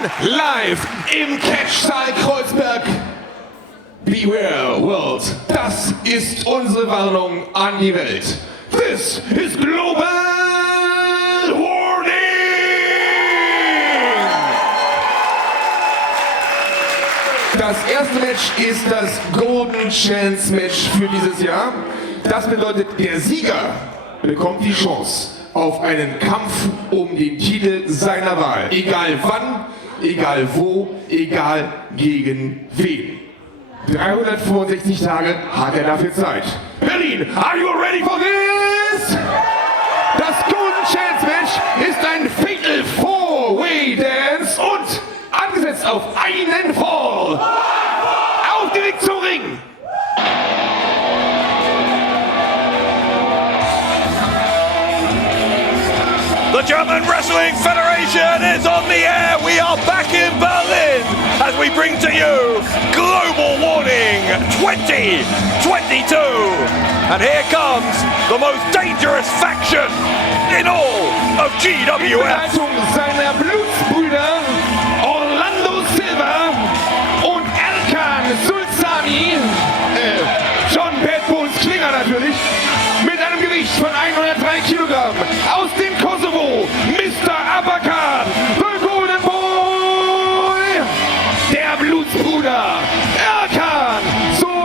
Gentlemen, live im Catch-Saal Kreuzberg. Beware World, das ist unsere Warnung an die Welt. This is Global Warning! Das erste Match ist das Golden Chance Match für dieses Jahr. Das bedeutet, der Sieger bekommt die Chance auf einen Kampf um den Titel seiner Wahl. Egal wann, egal wo, egal gegen wen. 365 Tage hat er dafür Zeit. Berlin, are you ready for this? Das Golden Chance Match ist ein Fatal Four-Way Dance und angesetzt auf einen Fall. Auf den Weg zum Ring. The German Wrestling Federation is on the air. We are back in Berlin as we bring to you Global Warning 2022. And here comes the most dangerous faction in all of GWF. Seiner Blutsbrüder Orlando Silva und Erkan Sulcani, John Bad Bones Klinger natürlich, mit einem Gewicht von 103 Kilogramm aus dem Kosovo, Mr. Arash, the Golden Boy, der Blutsbruder Erkan Sulcani.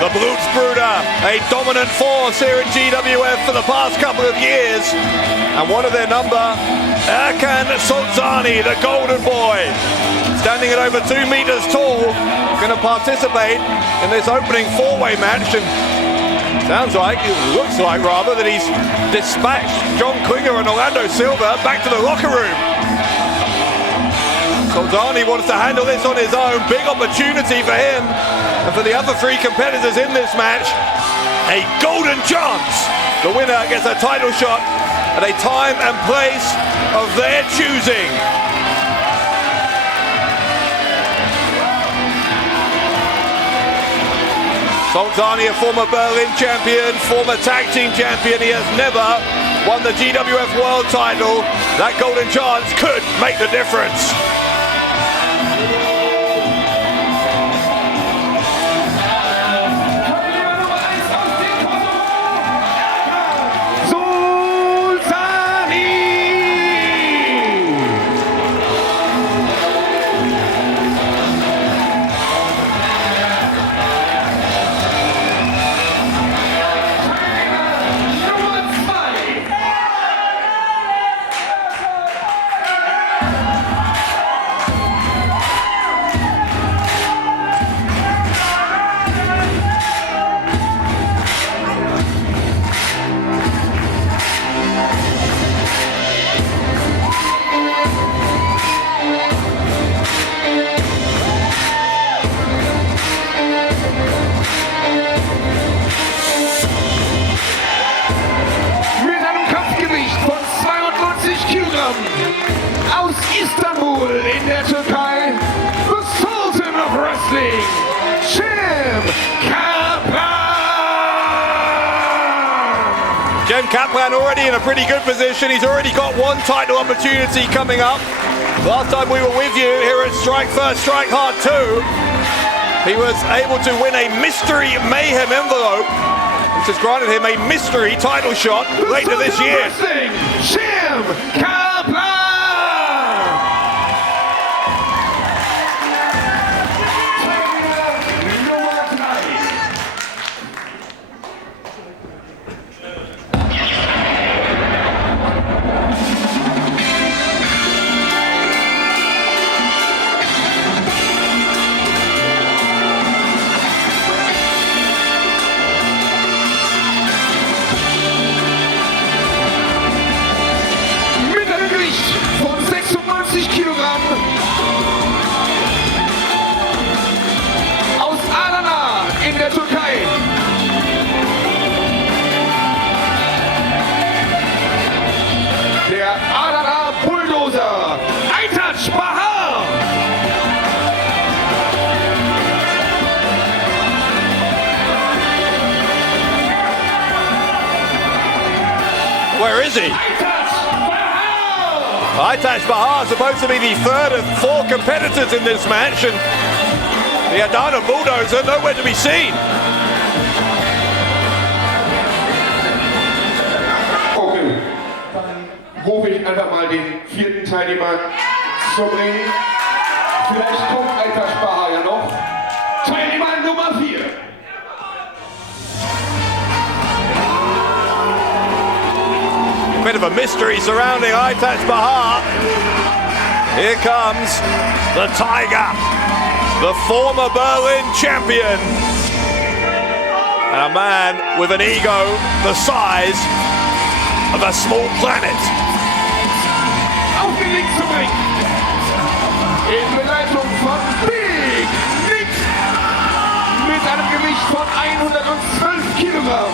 The Blutsbruder, a dominant force here in GWF for the past couple of years. And one of their number, Erkan Sulcani, the Golden Boy. Standing at over 2 meters tall, going to participate in this opening four-way match. And looks like rather, that he's dispatched John Klinger and Orlando Silva back to the locker room. Sulcani wants to handle this on his own. Big opportunity for him and for the other three competitors in this match. A golden chance. The winner gets a title shot at a time and place of their choosing. Sulcani, a former Berlin champion, former tag team champion. He has never won the GWF World title. That golden chance could make the difference. Aus Istanbul in der Türkei, the Sultan of Wrestling, Kaplan already in a pretty good position. He's already got one title opportunity coming up. Last time we were with you here at Strike First, Strike Hard 2, he was able to win a mystery Mayhem envelope, which has granted him a mystery title shot later this year. Kaplan! Jessy. Aytac Bahar supposed to be the third of 4 competitors in this match, and the Adana Bulldozer nowhere to be seen. Okay, dann rufe ich einfach mal den 4. Teilnehmer zum Ring. Vielleicht kommt Aytac Bahar ja noch. Teilnehmer Nummer 4. A bit of a mystery surrounding Aytac Bahar. Here comes the Tiger, the former Berlin champion, and a man with an ego the size of a small planet. Auf den Link zu bringen. In Begleitung von Big Nick mit einem Gewicht von 112 Kilogramm.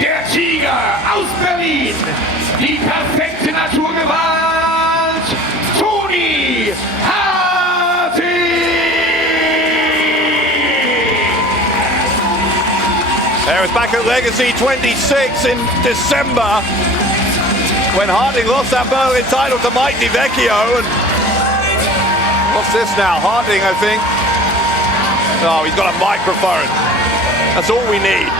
Der Tiger aus Berlin. Die perfekte Naturgewalt, Toni Harting! There is back at Legacy 26 in December when Harting lost that Berlin title to Mighty Vecchio. And what's this now? Harting, I think. Oh, he's got a microphone. That's all we need.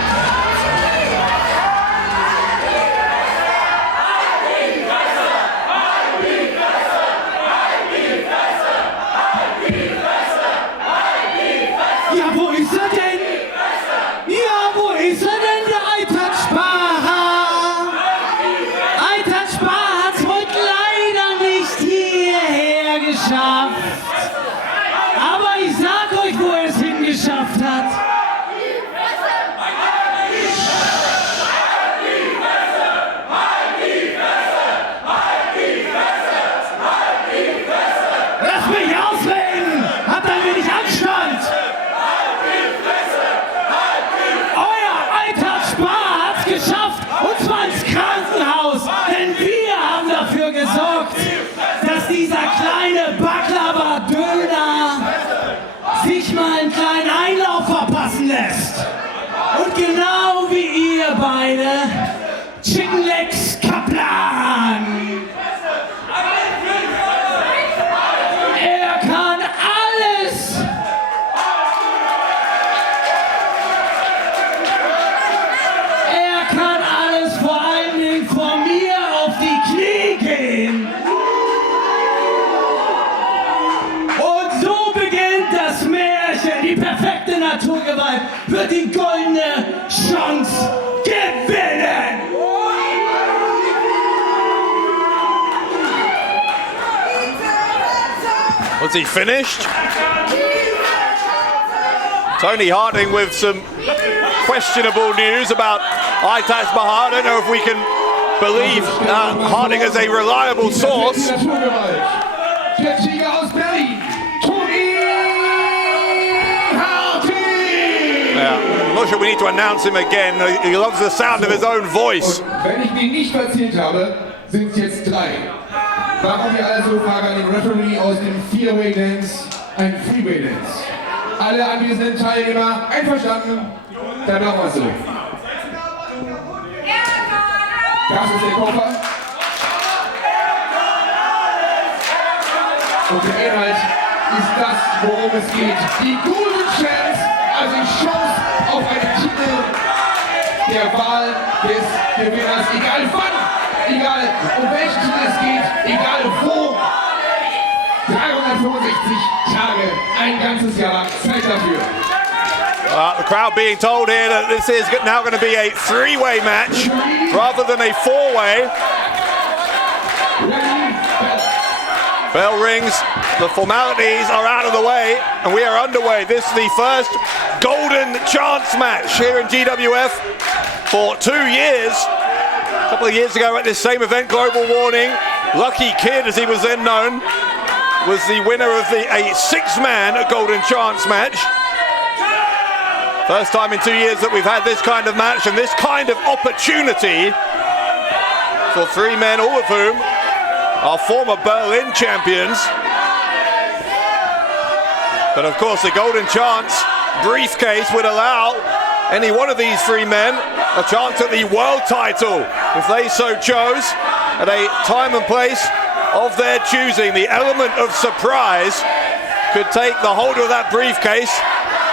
Aber ich sag euch, wo er es hingeschafft hat. Lass mich ausreden! Habt ein wenig Anstand! Euer Aytac Bahar hat's geschafft, und zwar ins Krankenhaus, denn wir haben dafür gesorgt, dass dieser kleine Baklava-Döner sich mal einen kleinen Einlauf verpassen lässt. Und genau wie ihr beide, Chicken Legs Kaplan. Er kann alles. Er kann alles, vor allen Dingen vor mir auf die Knie gehen. Die perfekte Naturgewalt wird die goldene Chance gewinnen. Was he finished? Toni Harting with some questionable news about Aytac Bahar. I don't know if we can believe Harting as a reliable source. Der Tiger aus Berlin, Toni Harting! I'm not sure we need to announce him again. He loves the sound of his own voice. Und wenn ich mir nicht verzählt habe, sind es jetzt 3. Machen wir also, frage an den Referee aus dem 4-Way Dance, ein Freeway Dance. Alle anwesenden Teilnehmer einverstanden? Dann machen wir es so. Das ist der Koffer. Und der Inhalt ist das, worum es geht. Die Golden Chance, also die Chance auf einen Titel der Wahl des Gewinners, egal wann, egal um welchen Titel es geht, egal wo. 365 Tage, ein ganzes Jahr lang Zeit dafür. The crowd being told here that this is now going to be a 3-way match rather than a 4-way. Bell rings, the formalities are out of the way, and we are underway. This is the first golden chance match here in GWF for 2 years. A couple of years ago at this same event, Global Warning, Lucky Kid, as he was then known, was the winner of a 6-man golden chance match. First time in 2 years that we've had this kind of match and this kind of opportunity for 3 men, all of whom are former Berlin champions. But of course the golden chance briefcase would allow any one of these 3 men a chance at the world title if they so chose. at a time and place of their choosing. The element of surprise could take the holder of that briefcase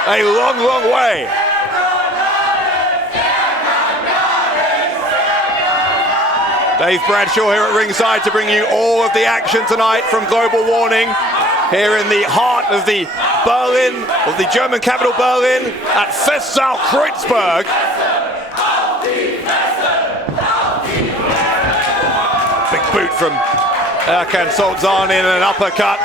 a long, long way. Dave Bradshaw here at ringside to bring you all of the action tonight from Global Warning here in the heart of the Berlin, of the German capital Berlin, at Festsaal Kreuzberg. Big boot from Erkan Sulcani and an uppercut.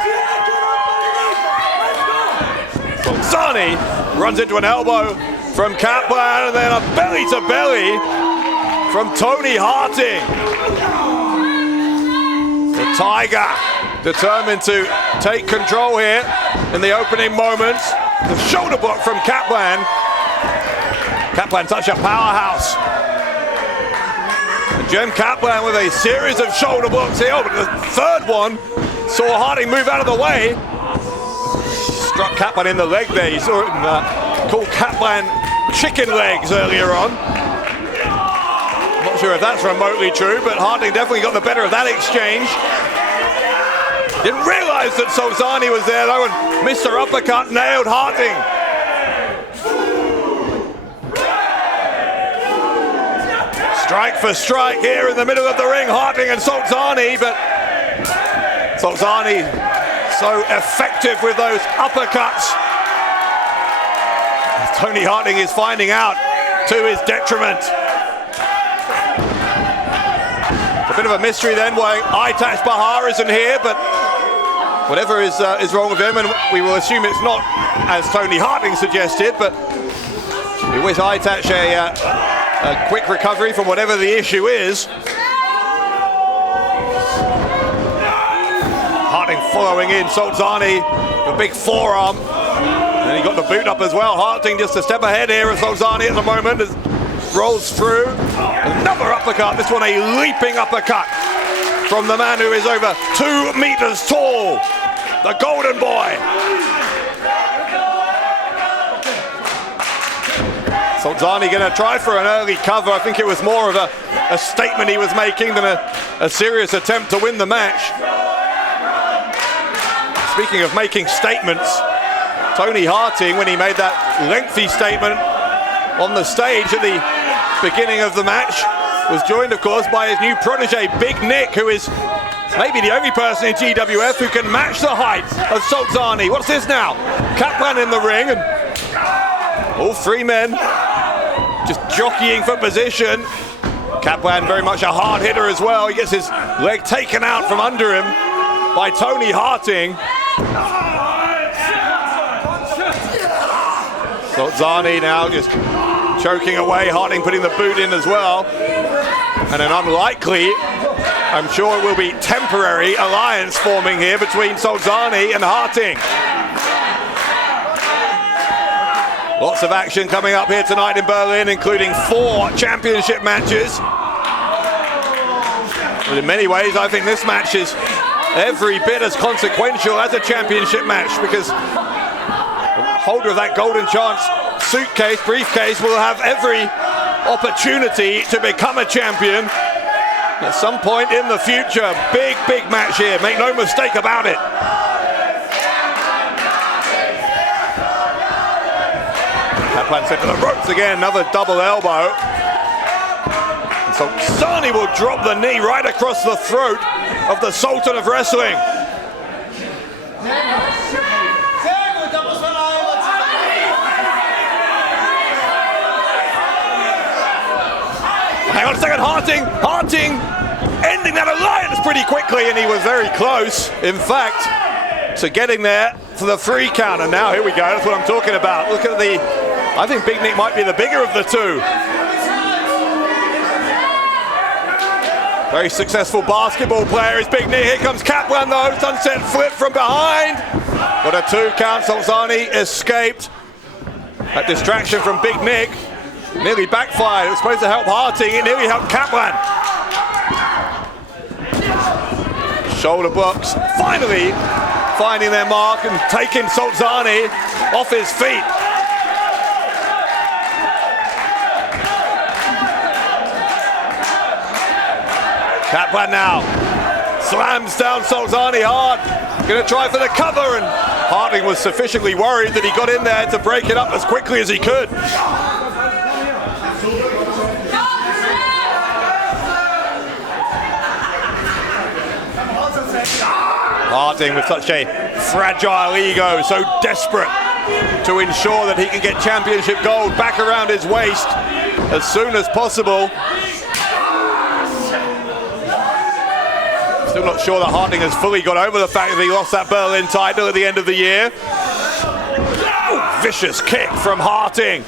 Sulcani runs into an elbow from Kaplan and then a belly to belly from Toni Harting. The Tiger determined to take control here in the opening moments. The shoulder block from Kaplan. Kaplan such a powerhouse. And Jem Kaplan with a series of shoulder blocks here, but the third one saw Harting move out of the way. Struck Kaplan in the leg there. You saw him call Kaplan chicken legs earlier on. Not sure if that's remotely true, but Harting definitely got the better of that exchange. Didn't realize that Sulcani was there though, and Mr. Uppercut nailed Harting. Strike for strike here in the middle of the ring, Harting and Sulcani, but Sulcani so effective with those uppercuts. Toni Harting is finding out to his detriment. A bit of a mystery then why Aytac's Bahar isn't here, but whatever is wrong with him, and we will assume it's not as Toni Harting suggested, but we wish Aytac a quick recovery from whatever the issue is. Harting following in, Sulcani, a big forearm, and he got the boot up as well. Harting just a step ahead here of Sulcani at the moment as rolls through. Another uppercut, this one a leaping uppercut from the man who is over 2 meters tall, the Golden Boy. Sulcani going to try for an early cover. I think it was more of a statement he was making than a serious attempt to win the match. Speaking of making statements, Toni Harting, when he made that lengthy statement on the stage at the beginning of the match, was joined, of course, by his new protege, Big Nick, who is maybe the only person in GWF who can match the height of Sulcani. What's this now? Kaplan in the ring, and all three men just jockeying for position. Kaplan very much a hard hitter as well. He gets his leg taken out from under him by Toni Harting. Sulcani now just choking away, Harting putting the boot in as well. And an unlikely, I'm sure it will be temporary, alliance forming here between Sulcani and Harting. Lots of action coming up here tonight in Berlin, including 4 championship matches. But in many ways, I think this match is every bit as consequential as a championship match, because the holder of that Golden Chance suitcase, briefcase, will have every opportunity to become a champion at some point in the future. Big, big match here, make no mistake about it. Kaplan sent to the ropes again, another double elbow. And so Sulcani will drop the knee right across the throat of the Sultan of Wrestling. Hang on a second, Harting ending that alliance pretty quickly, and he was very close, in fact, to getting there for the 3 count. And now here we go, that's what I'm talking about. Look at I think Big Nick might be the bigger of the two. Very successful basketball player is Big Nick. Here comes Kaplan though, sunset flip from behind. But a 2 count, Sulcani escaped. That distraction from Big Nick nearly backfired. It was supposed to help Harting, it nearly helped Kaplan. Shoulder blocks, finally finding their mark and taking Sulcani off his feet. Kaplan now slams down Sulcani hard. Going to try for the cover, and Harting was sufficiently worried that he got in there to break it up as quickly as he could. Harting with such a fragile ego, so desperate to ensure that he can get championship gold back around his waist as soon as possible. Still not sure that Harting has fully got over the fact that he lost that Berlin title at the end of the year. Ooh, vicious kick from Harting.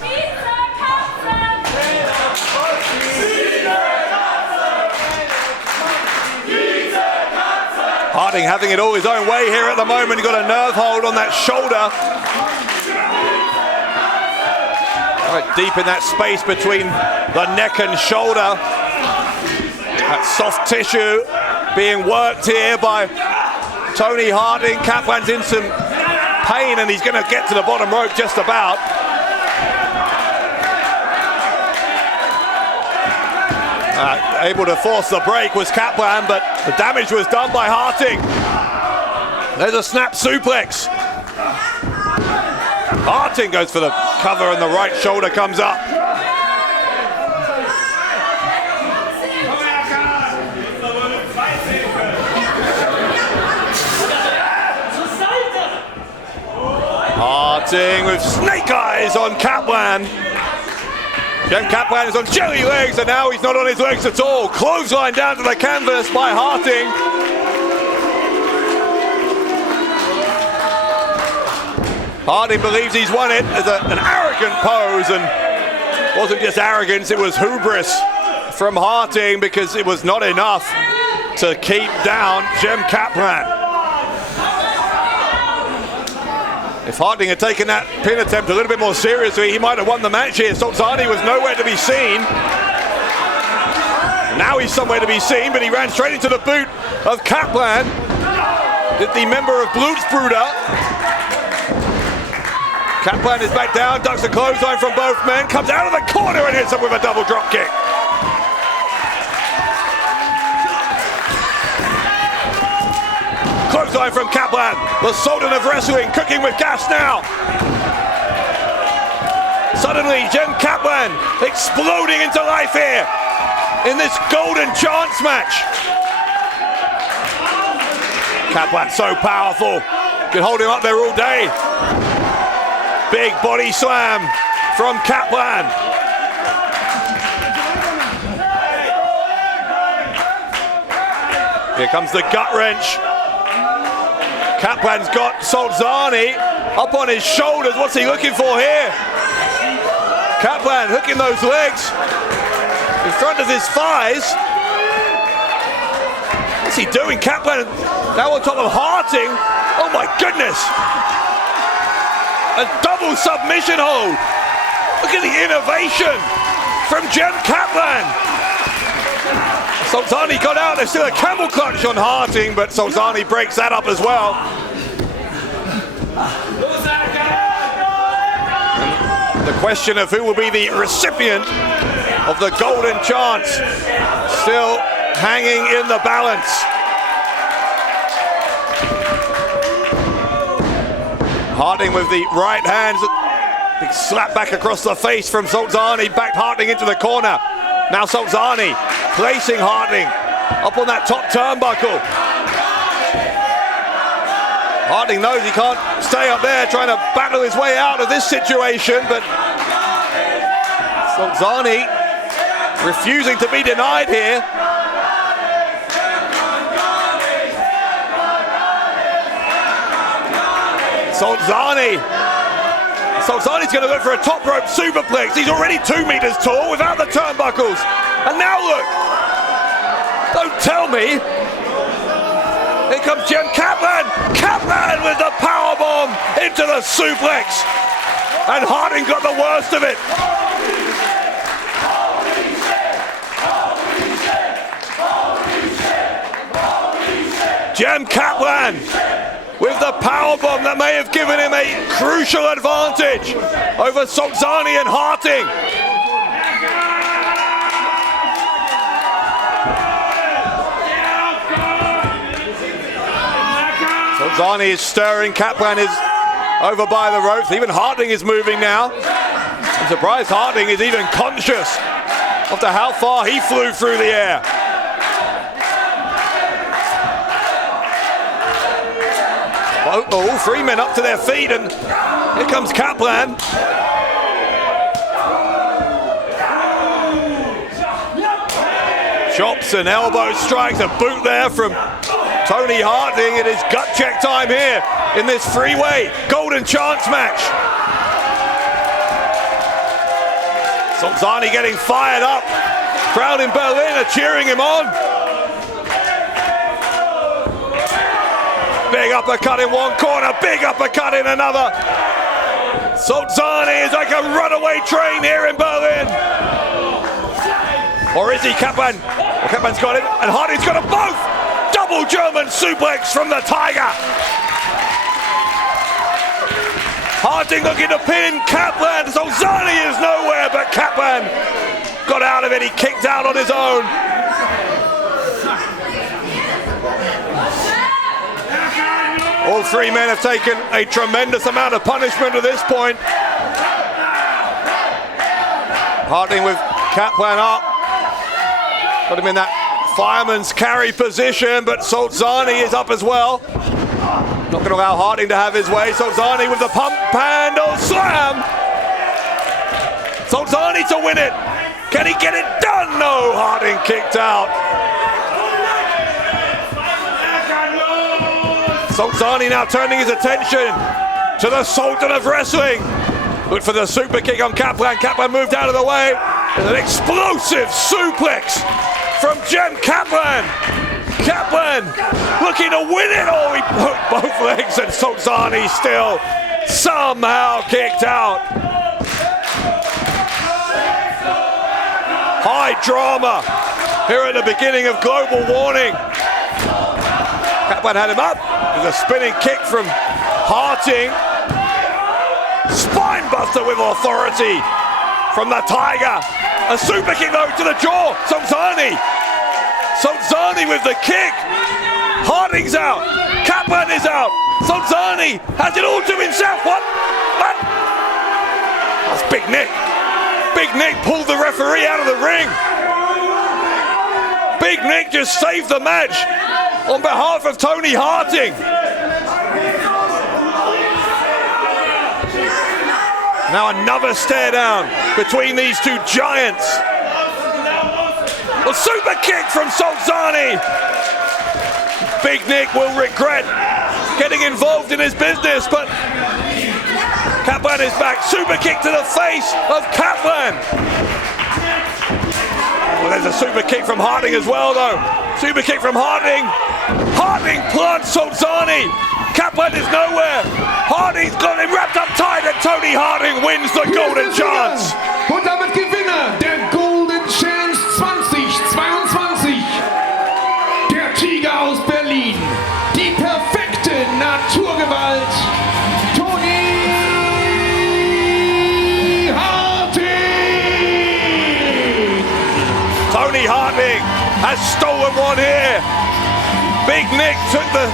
Harting having it all his own way here at the moment. He got a nerve hold on that shoulder. Right deep in that space between the neck and shoulder. That soft tissue being worked here by Toni Harting. Kaplan's in some pain and he's going to get to the bottom rope just about. Able to force the break was Kaplan, but the damage was done by Harting. There's a snap suplex. Harting goes for the cover and the right shoulder comes up. Harting with snake eyes on Kaplan. Kaplan is on jelly legs, and now he's not on his legs at all. Clothesline down to the canvas by Harting. Harting believes he's won it as an arrogant pose, and it wasn't just arrogance, it was hubris from Harting because it was not enough to keep down Kaplan. If Harting had taken that pin attempt a little bit more seriously, he might have won the match here. Sulcani was nowhere to be seen. Now he's somewhere to be seen, but he ran straight into the boot of Kaplan. Did the member of Blutsbruder. Kaplan is back down, ducks a clothesline from both men, comes out of the corner and hits him with a double drop kick. Clothesline from Kaplan, the Sultan of Wrestling, cooking with gas now. Suddenly, Kaplan exploding into life here in this golden chance match. Kaplan so powerful, can hold him up there all day. Big body slam from Kaplan. Here comes the gut wrench. Kaplan's got Sulcani up on his shoulders. What's he looking for here? Kaplan hooking those legs in front of his thighs. What's he doing? Kaplan now on top of Harting. Oh my goodness. A double submission hold. Look at the innovation from Kaplan. Sulcani got out. There's still a camel clutch on Harting, but Sulcani breaks that up as well. And the question of who will be the recipient of the golden chance still hanging in the balance. Harting with the right hand. Big slap back across the face from Sulcani. Backed Harting into the corner. Now Sulcani placing Harting up on that top turnbuckle. Harting knows he can't stay up there trying to battle his way out of this situation, but Sulcani refusing to be denied here. Sulcani's going to look for a top rope superplex. He's already 2 meters tall without the turnbuckles. And now look. Don't tell me. Here comes Kaplan. Kaplan with the powerbomb into the suplex. And Harting got the worst of it. Kaplan with the powerbomb that may have given him a crucial advantage over Sulcani and Harting. Sulcani is stirring. Kaplan is over by the ropes. Even Harting is moving now. I'm surprised Harting is even conscious after how far he flew through the air. All three men up to their feet, and here comes Kaplan. Chops and elbow strikes, a boot there from Toni Harting. It is gut check time here in this three-way golden chance match. Sulcani getting fired up. Crowd in Berlin are cheering him on. Big uppercut in one corner, big uppercut in another. Sulcani is like a runaway train here in Berlin. Or is he? Kaplan? Well, Kaplan's got it, and Harting's got them both. Double German suplex from the Tiger. Harting looking to pin Kaplan. Sulcani is nowhere, but Kaplan got out of it. He kicked out on his own. All three men have taken a tremendous amount of punishment at this point. Harting with Kaplan up. Got him in that fireman's carry position, but Sulcani is up as well. Not going to allow Harting to have his way. Sulcani with the pump handle slam. Sulcani to win it. Can he get it done? No, Harting kicked out. Sulcani now turning his attention to the Sultan of Wrestling. Look for the super kick on Kaplan. Kaplan moved out of the way. There's an explosive suplex from Jem Kaplan. Kaplan looking to win it. Oh, he put both legs, and Sulcani still somehow kicked out. High drama here at the beginning of Global Warning. Kaplan had him up. There's a spinning kick from Harting. Spinebuster with authority from the Tiger. A super kick though to the jaw. Sulcani with the kick. Harting's out. Kaplan is out. Sulcani has it all to himself. What? That's Big Nick. Big Nick pulled the referee out of the ring. Big Nick just saved the match on behalf of Toni Harting. Now another stare down between these two giants. A super kick from Sulcani. Big Nick will regret getting involved in his business, but Kaplan is back. Super kick to the face of Kaplan. Well, there's a super kick from Harting as well, though. Super kick from Harting. Harting plants Sulcani. Kaplan is nowhere. Harting's got him wrapped up tight, and Toni Harting wins the Golden Chance. Und damit Gewinner der Golden Chance 2022. Der Tiger aus Berlin. Die perfekte Naturgewalt. Toni Harting. Toni Harting has stolen one here. Big Nick took the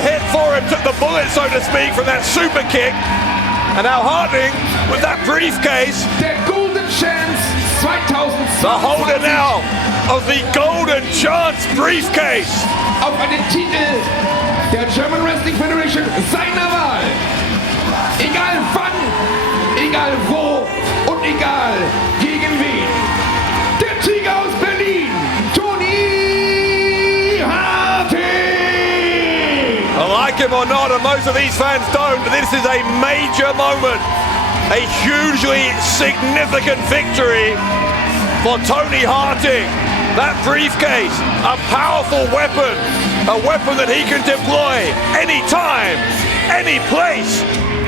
hit for him, took the bullet, so to speak, from that super kick. And now Harting with that briefcase. Der Golden Chance 2022. The holder now of the Golden Chance briefcase. Auf einen Titel der German Wrestling Federation seiner Wahl. Egal wann, egal wo und egal gegen wen. Der Tiger aus Berlin, Toni Harting. Like him or not, and most of these fans don't, this is a major moment. A hugely significant victory for Toni Harting. That briefcase, a powerful weapon, a weapon that he can deploy anytime, any place,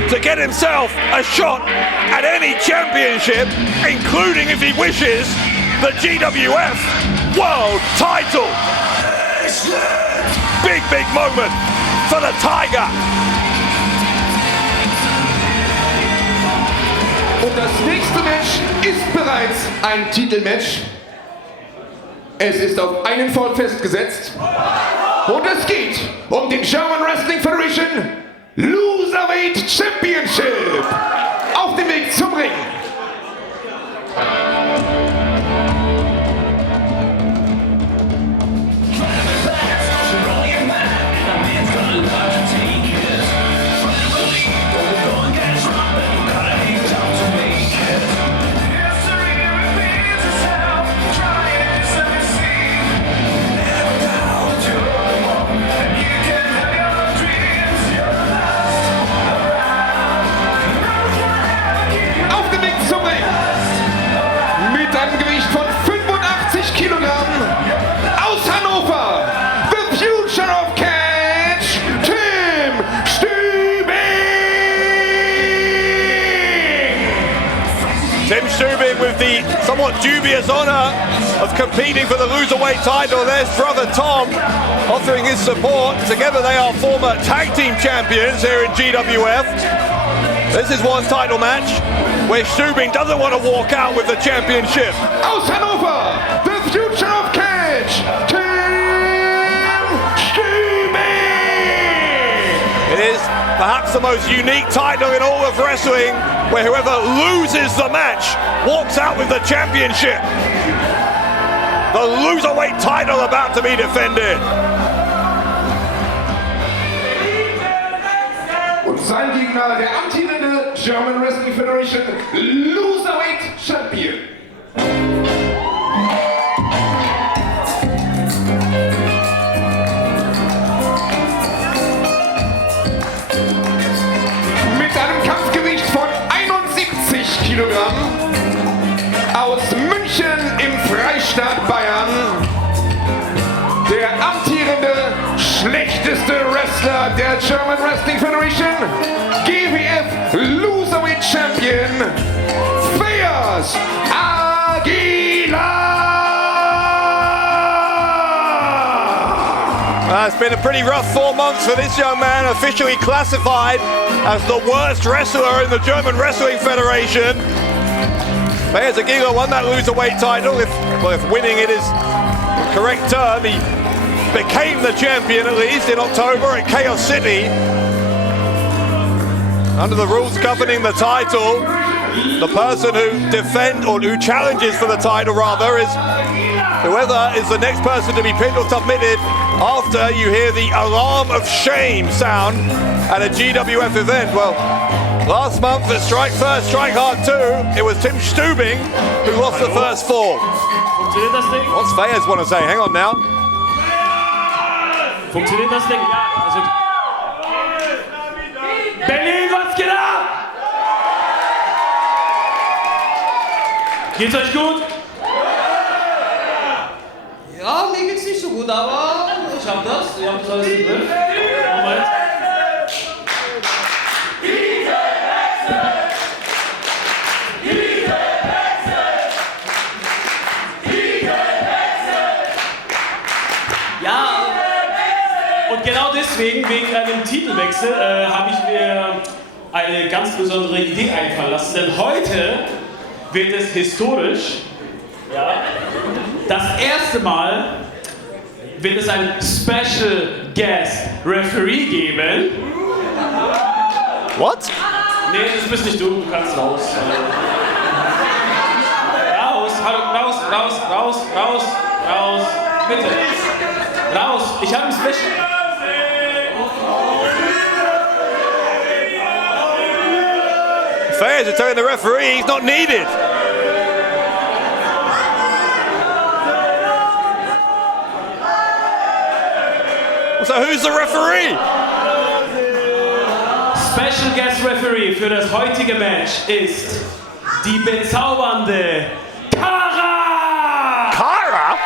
to get himself a shot at any championship, including, if he wishes, the GWF World Title. Big, big moment for the Tiger. Und das nächste Match ist bereits ein Titelmatch. Es ist auf einen Fall festgesetzt. Und es geht um den German Wrestling Federation Loserweight Championship. Auf dem Weg zum Ring. Stübing with the somewhat dubious honor of competing for the Loserweight title. There's brother Tom offering his support. Together they are former tag team champions here in GWF. This is one title match where Stübing doesn't want to walk out with the championship. Aus Hannover, the future of catch, Tim Stübing! It is perhaps the most unique title in all of wrestling, where whoever loses the match walks out with the championship. The Loserweight title about to be defended. Und sein Gegner, der amtierende German Wrestling Federation Loserweight Champion. Kilogramm aus München im Freistaat Bayern, der amtierende schlechteste Wrestler der German Wrestling Federation, GWF Loserweight Champion, Feyyaz Aguilla. It's been a pretty rough 4 months for this young man, officially classified as the worst wrestler in the German Wrestling Federation. Feyyaz Aguilla won that Loserweight title. If winning it is the correct term, he became the champion at least in October at Chaos City. Under the rules governing the title, the person who challenges for the title rather is whoever is the next person to be pinned or submitted after you hear the alarm of shame sound at a GWF event. Well, last month at Strike First, Strike Hard 2, it was Tim Stübing who lost the first 4. Funktioniert das Ding? What's Feyyaz want to say? Hang on now. Funktioniert das Ding? Ja, also Berlin, was geht ab? Geht's euch gut? Ja, mir geht's nicht so gut, aber ich hab das. Ihr habt das alles im Griff. Moment. Ja, und genau deswegen, wegen einem Titelwechsel, habe ich mir eine ganz besondere Idee einfallen lassen. Denn heute wird es historisch, ja, das erste Mal wird es einen Special Guest Referee geben. What? Nee, das bist nicht du kannst raus. Raus, raus, raus, raus, raus, raus, bitte. Raus, ich habe ein Special. Feyyaz is telling the referee he's not needed. So who's the referee? Special Guest Referee für das heutige Match ist die bezaubernde Kara! Kara?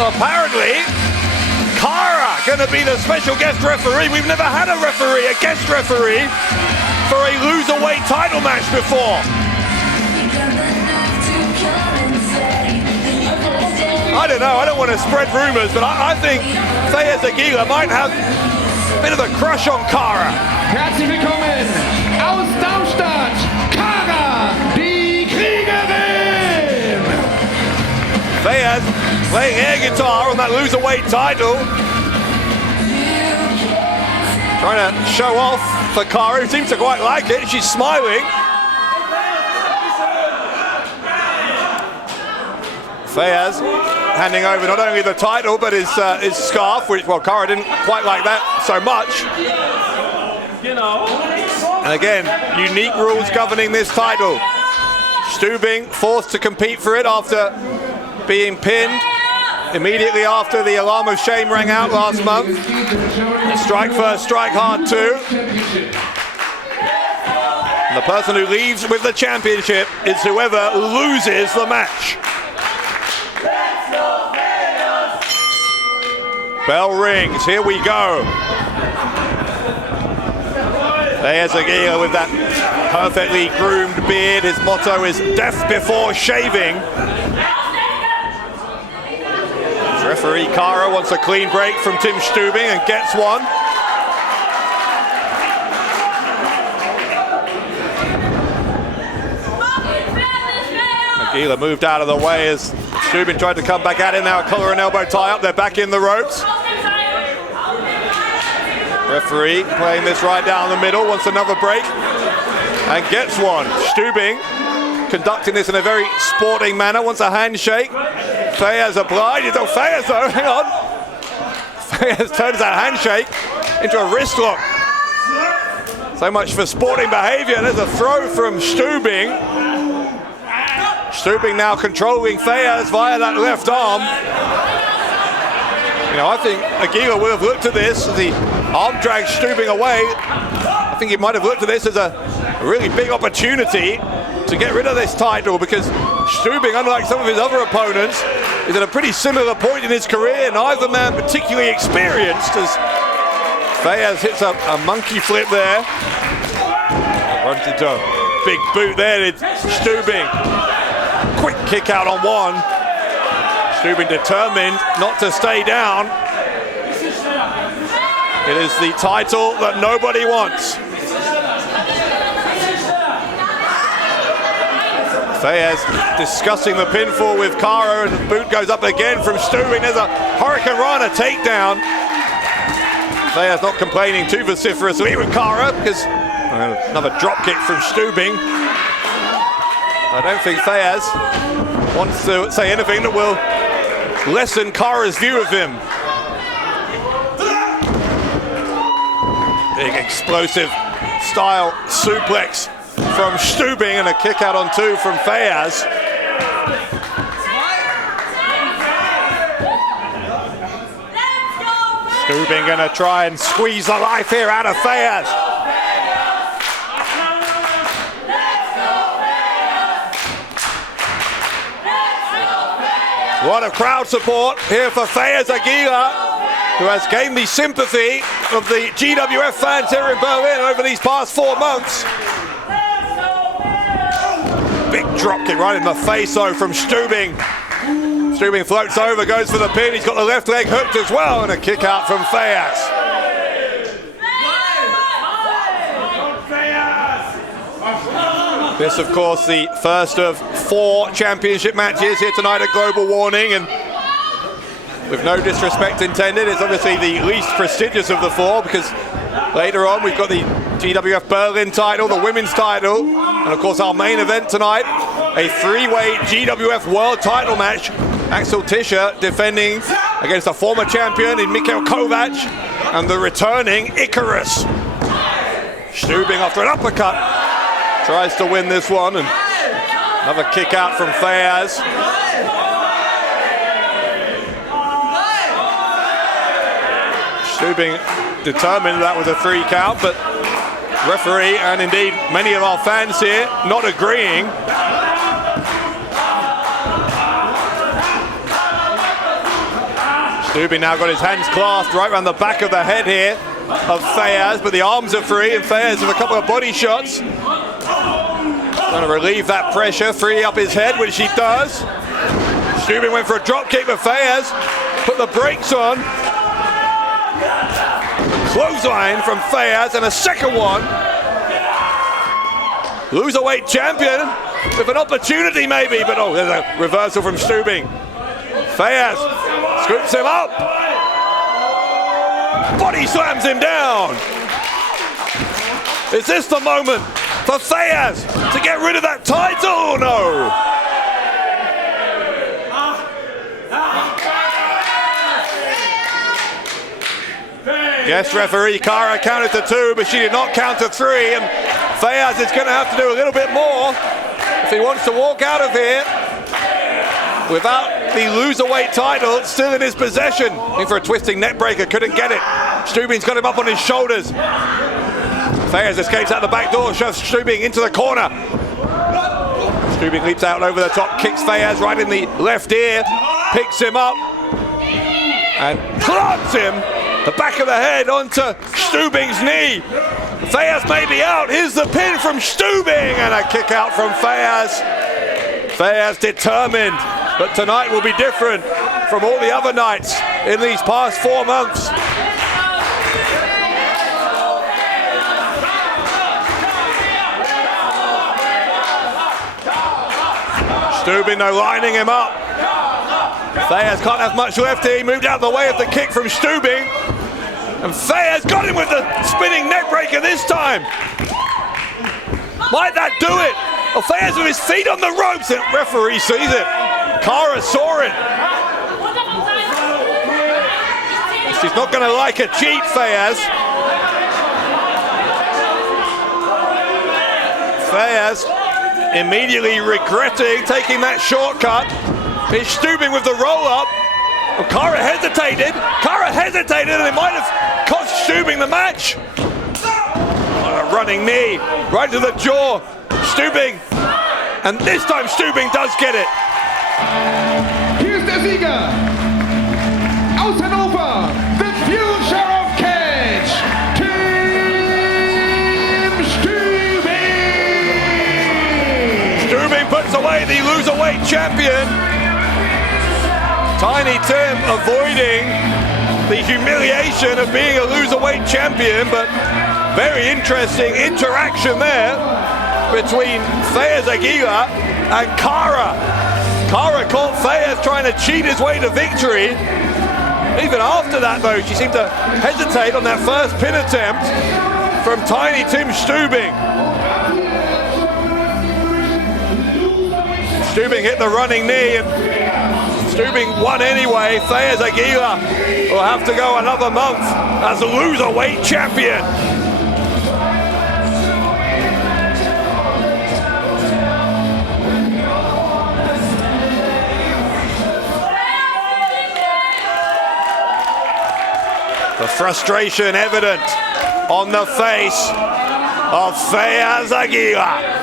Apparently, Kara gonna be the special guest referee. We've never had a referee, a guest referee, for a Loserweight title match before. I don't know, I don't want to spread rumors, but I think Feyyaz Aguilla might have a bit of a crush on Kara. Herzlich willkommen aus Darmstadt, Kara, die Kriegerin! playing air guitar on that loserweight title. Trying to show off for Cara, who seems to quite like it. She's smiling. Feyyaz handing over not only the title, but his scarf, which, well, Cara didn't quite like that so much. And again, unique rules governing this title. Stübing forced to compete for it after being pinned immediately after the alarm of shame rang out last month. Strike first, strike hard too. And the person who leaves with the championship is whoever loses the match. Bell rings, here we go. There's Aguilla with that perfectly groomed beard. His motto is death before shaving. Referee Cara wants a clean break from Tim Stübing and gets one. Aguilla moved out of the way as Stübing tried to come back at him. Now a collar and elbow tie up. They're back in the ropes. Referee playing this right down the middle, wants another break and gets one. Stübing conducting this in a very sporting manner, wants a handshake. Feyyaz obliged. Oh, Feyyaz though, hang on. Feyyaz turns that handshake into a wrist lock. So much for sporting behavior. There's a throw from Stübing. Stübing now controlling Feyyaz via that left arm. You know, I think Aguilla would have looked at this as the arm dragged Stübing away. I think he might have looked at this as a really big opportunity to get rid of this title, because Stübing, unlike some of his other opponents, is at a pretty similar point in his career. Neither man particularly experienced, as Feyyaz hits a monkey flip there. Runs into a big boot there. It's Stübing. Quick kick out on one. Stübing determined not to stay down. It is the title that nobody wants. Feyyaz discussing the pinfall with Cara, and the boot goes up again from Stübing. There's a Hurricane Rana takedown. Feyyaz not complaining too vociferously with Cara, because another drop kick from Stübing. I don't think Feyyaz wants to say anything that will lessen Cara's view of him. Big explosive style suplex from Stübing and a kick out on two from Feyyaz. Stübing gonna try and squeeze the life here out of Feyyaz. A lot of crowd support here for Feyyaz Aguilla, who has gained the sympathy of the GWF fans here in Berlin over these past 4 months. Big drop kick right in the face though from Stübing. Stübing floats over, goes for the pin. He's got the left leg hooked as well, and a kick out from Feyyaz. This, of course, the first of 4 championship matches here tonight at Global Warning, and with no disrespect intended, it's obviously the least prestigious of the 4, because later on we've got the GWF Berlin title, the women's title, and of course our main event tonight, a 3-way GWF world title match. Axel Tischer defending against a former champion in Kovac and the returning Icarus. Stübing after an uppercut tries to win this one, and another kick out from Feyyaz. Stübing determined that was a 3 count, but referee and indeed many of our fans here not agreeing. Stübing now got his hands clasped right around the back of the head here of Feyyaz, but the arms are free, and Feyyaz with a couple of body shots. Trying to relieve that pressure, free up his head, which he does. Stübing went for a drop kick, but Feyyaz put the brakes on. Clothesline from Feyyaz, and a second one. Loserweight champion with an opportunity maybe, but oh, there's a reversal from Stübing. Feyyaz scoops him up. Body slams him down. Is this the moment for Feyyaz to get rid of that title? No. Yes, referee Kara counted to 2, but she did not count to 3, and Feyyaz is going to have to do a little bit more if he wants to walk out of here without the loserweight title still in his possession. Looking for a twisting neck breaker, couldn't get it. Stübing's got him up on his shoulders. Feyyaz escapes out the back door, shoves Stübing into the corner. Stübing leaps out over the top, kicks Feyyaz right in the left ear, picks him up, and plants him the back of the head onto Stübing's knee. Feyyaz may be out. Here's the pin from Stübing, and a kick out from Feyyaz. Feyyaz determined, but tonight will be different from all the other nights in these past 4 months. Stübing though lining him up. Feyyaz can't have much left here. He moved out of the way of the kick from Stübing. And Feyyaz got him with the spinning neck breaker this time. Might that do it? Oh, Feyyaz with his feet on the ropes, and referee sees it. Kara saw it. She's not going to like a cheat, Feyyaz. Feyyaz immediately regretting taking that shortcut. It's Stübing with the roll-up. Well, Kara hesitated, and it might have cost Stübing the match. A running knee, right to the jaw. Stübing, and this time Stübing does get it. Here's der Sieger aus Hannover, the future of Catch, Team Stübing. Stübing puts away the loserweight champion. Tiny Tim avoiding the humiliation of being a loserweight champion, but very interesting interaction there between Feyyaz Aguilla and Kara. Kara caught Feyyaz trying to cheat his way to victory. Even after that though, she seemed to hesitate on that first pin attempt from Tiny Tim Stübing. Stübing hit the running knee, and Stübing won anyway. Feyyaz Aguilla will have to go another month as a loserweight champion. The frustration evident on the face of Feyyaz Aguilla.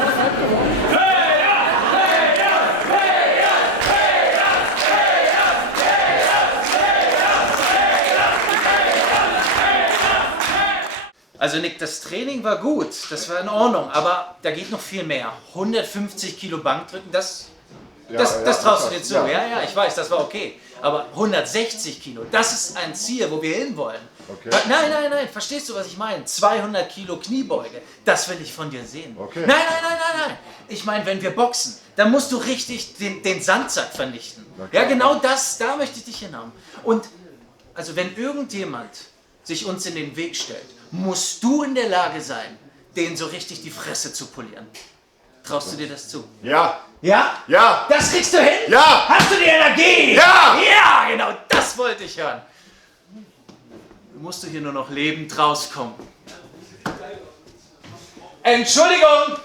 Also Nick, das Training war gut, das war in Ordnung, aber da geht noch viel mehr. 150 Kilo Bankdrücken, das traust du dir zu. Ja, ich weiß, das war okay. Aber 160 Kilo, das ist ein Ziel, wo wir hinwollen. Okay. Nein, verstehst du, was ich meine? 200 Kilo Kniebeuge, das will ich von dir sehen. Okay. Nein. Ich meine, wenn wir boxen, dann musst du richtig den Sandsack vernichten. Okay. Ja, genau das, da möchte ich dich hinhauen. Und also wenn irgendjemand sich uns in den Weg stellt, musst du in der Lage sein, denen so richtig die Fresse zu polieren. Traust du dir das zu? Ja. Ja? Ja. Das kriegst du hin? Ja. Hast du die Energie? Ja. Ja, genau, das wollte ich hören. Du musst hier nur noch lebend rauskommen. Entschuldigung,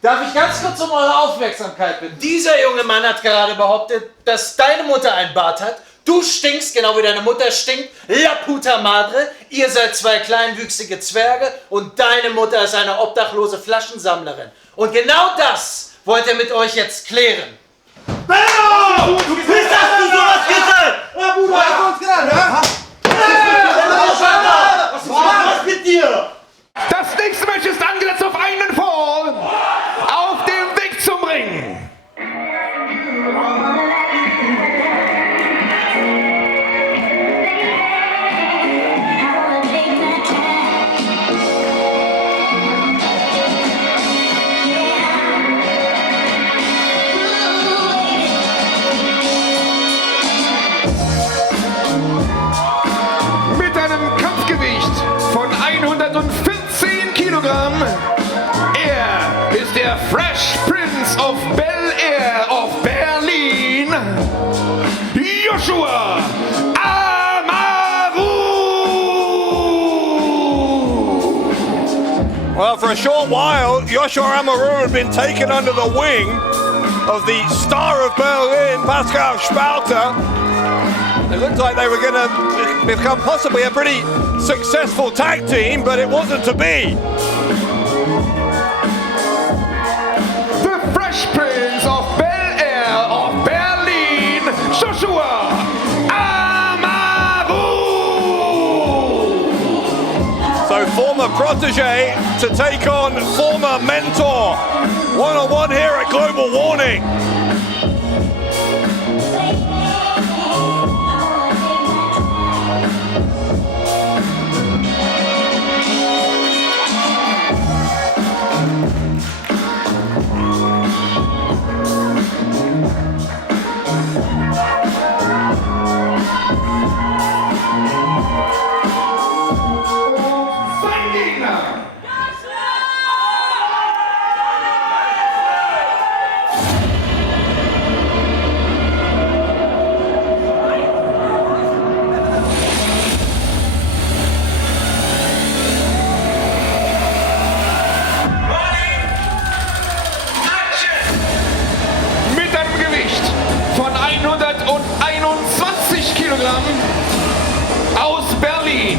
darf ich ganz kurz um eure Aufmerksamkeit bitten? Dieser junge Mann hat gerade behauptet, dass deine Mutter einen Bart hat. Du stinkst, genau wie deine Mutter stinkt. La puta madre. Ihr seid zwei kleinwüchsige Zwerge und deine Mutter ist eine obdachlose Flaschensammlerin. Und genau das wollt ihr mit euch jetzt klären. Benno! Du bist das, du sowas gesagt! Ja, Bruder, hast du uns genannt, ja? Was mit dir? Das nächste Match ist angesetzt auf einen Fall auf dem Weg zum Ring. Fresh Prince of Bel Air of Berlin, Joshua Amaru! Well, for a short while, Joshua Amaru had been taken under the wing of the star of Berlin, Pascal Spalter. It looked like they were going to become possibly a pretty successful tag team, but it wasn't to be. The Fresh Prince of Bel Air of Berlin, Joshua Amaru! So former protege to take on former mentor. One-on-one here at Global Warning. Aus Berlin,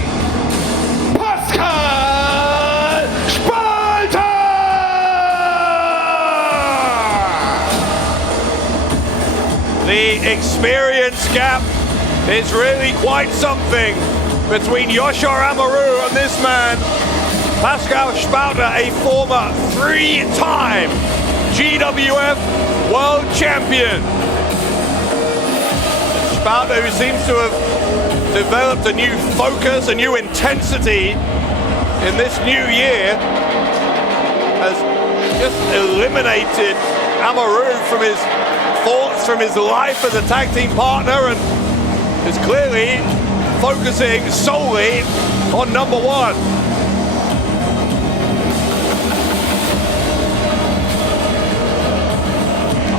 Pascal Spalter! The experience gap is really quite something between Joshua Amaru and this man, Pascal Spalter, a former three-time GWF World Champion. Spalter, who seems to have developed a new focus, a new intensity in this new year, has just eliminated Amaru from his thoughts, from his life as a tag team partner, and is clearly focusing solely on number one.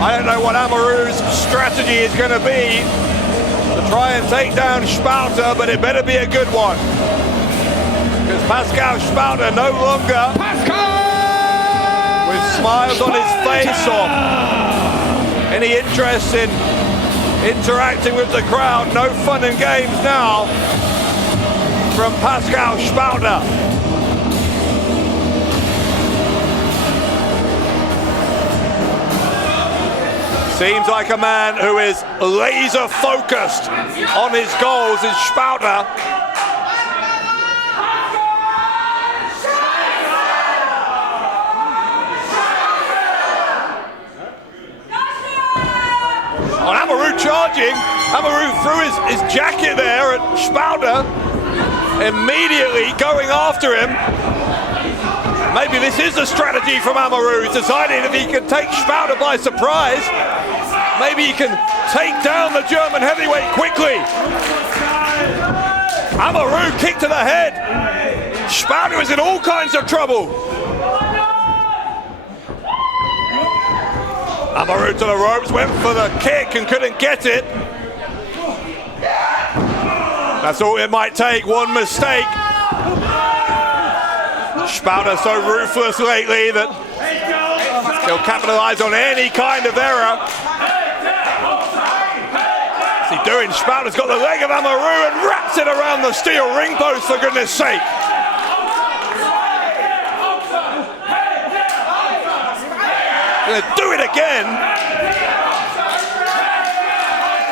I don't know what Amaru's strategy is going to be to try and take down Spalter, but it better be a good one. Because Pascal Spalter no longer with smiles on his face or any interest in interacting with the crowd. No fun and games now from Pascal Spalter. Seems like a man who is laser focused on his goals is Spalter. On Amaru charging, Amaru threw his jacket there at Spalter, immediately going after him. Maybe this is a strategy from Amaru, deciding if he can take Spalter by surprise. Maybe he can take down the German heavyweight quickly. Amaru kick to the head. Spalter is in all kinds of trouble. Amaru to the ropes, went for the kick and couldn't get it. That's all it might take, one mistake. Spalter so ruthless lately that he'll capitalize on any kind of error. What's he doing? Spalter's got the leg of Amaru and wraps it around the steel ring post, for goodness sake. Gonna do it again.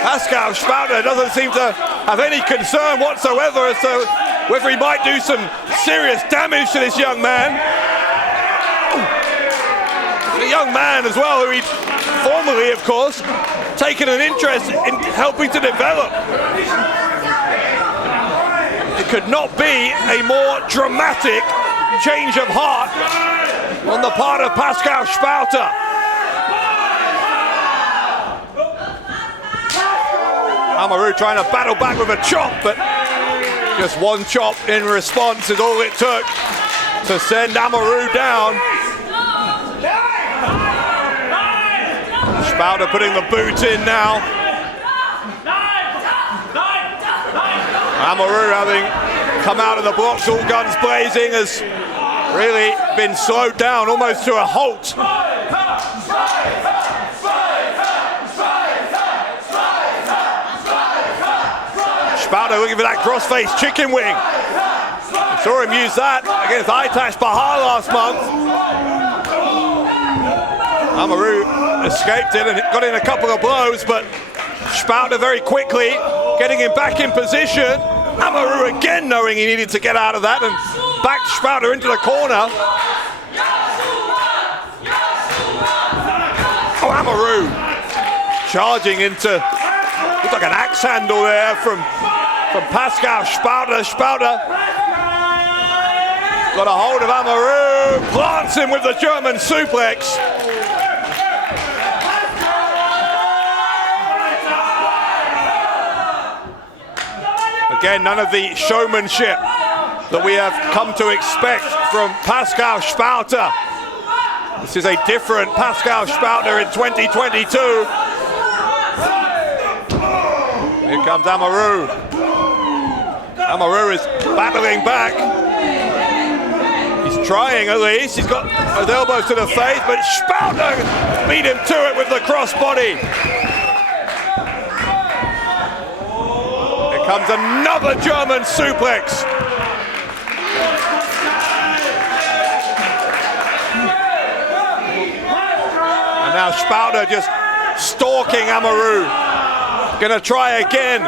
Pascal Spalter doesn't seem to have any concern whatsoever as to whether he might do some serious damage to this young man. A young man as well who he'd formerly, of course, taken an interest in helping to develop. It could not be a more dramatic change of heart on the part of Pascal Spalter. Amaru trying to battle back with a chop, but just one chop in response is all it took to send Amaru down. Spalter putting the boot in now. Amaru, having come out of the blocks, all guns blazing, has really been slowed down almost to a halt. Spalter looking for that crossface chicken wing. Saw him use that against Aytac Bahar last month. Amaru escaped it and got in a couple of blows, but Spalter very quickly getting him back in position. Amaru again knowing he needed to get out of that and backed Spalter into the corner. Oh, Amaru charging into, looks like an axe handle there from Pascal. Spalter got a hold of Amaru, plants him with the German suplex. Again, none of the showmanship that we have come to expect from Pascal Spalter. This is a different Pascal Spalter in 2022. Here comes Amaru. Amaru is battling back. He's trying at least. He's got his elbows to the face, but Spalter beat him to it with the crossbody. Here comes another German suplex. And now Spalter just stalking Amaru. Gonna try again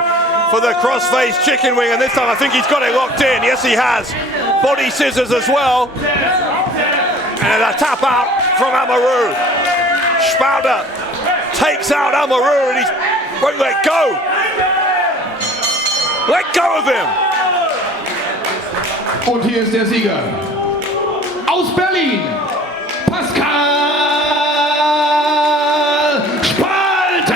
for the crossface chicken wing, and this time I think he's got it locked in. Yes, he has. Body scissors as well. And a tap out from Amaru. Spalter takes out Amaru and he won't let go. Let go of him. Und hier ist der Sieger aus Berlin, Pascal Spalter.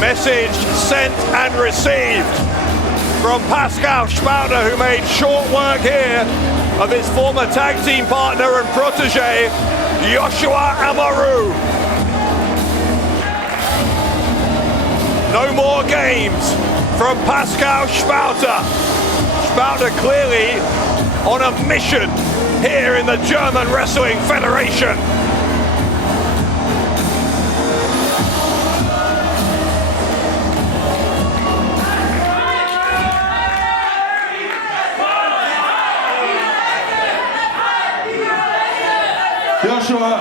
Message sent and received from Pascal Spalter, who made short work here of his former tag team partner and protege, Joshua Amaru. No more games from Pascal Spalter. Spalter clearly on a mission here in the German Wrestling Federation. Joshua,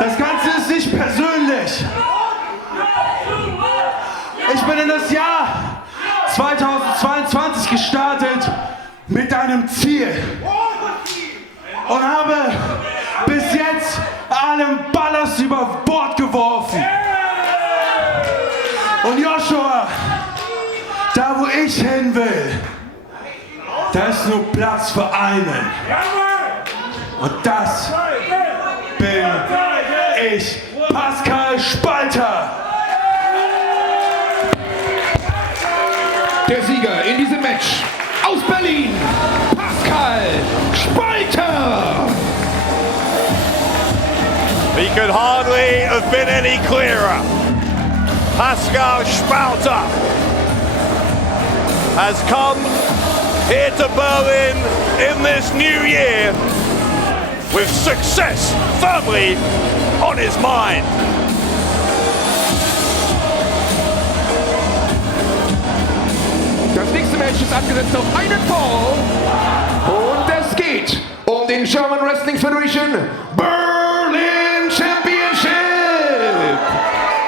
das Ganze ist nicht persönlich. Ich bin in das Jahr 2022 gestartet mit einem Ziel und habe bis jetzt allen Ballast über Bord geworfen. Und Joshua, da wo ich hin will, da ist nur Platz für einen. Und das bin ich, Pascal Spalter. Der Sieger in diesem Match aus Berlin, Pascal Spalter. He could hardly have been any clearer. Pascal Spalter has come here to Berlin in this new year with success firmly on his mind. Das nächste Match ist angesetzt auf einen Fall und es geht um den German Wrestling Federation Berlin Championship.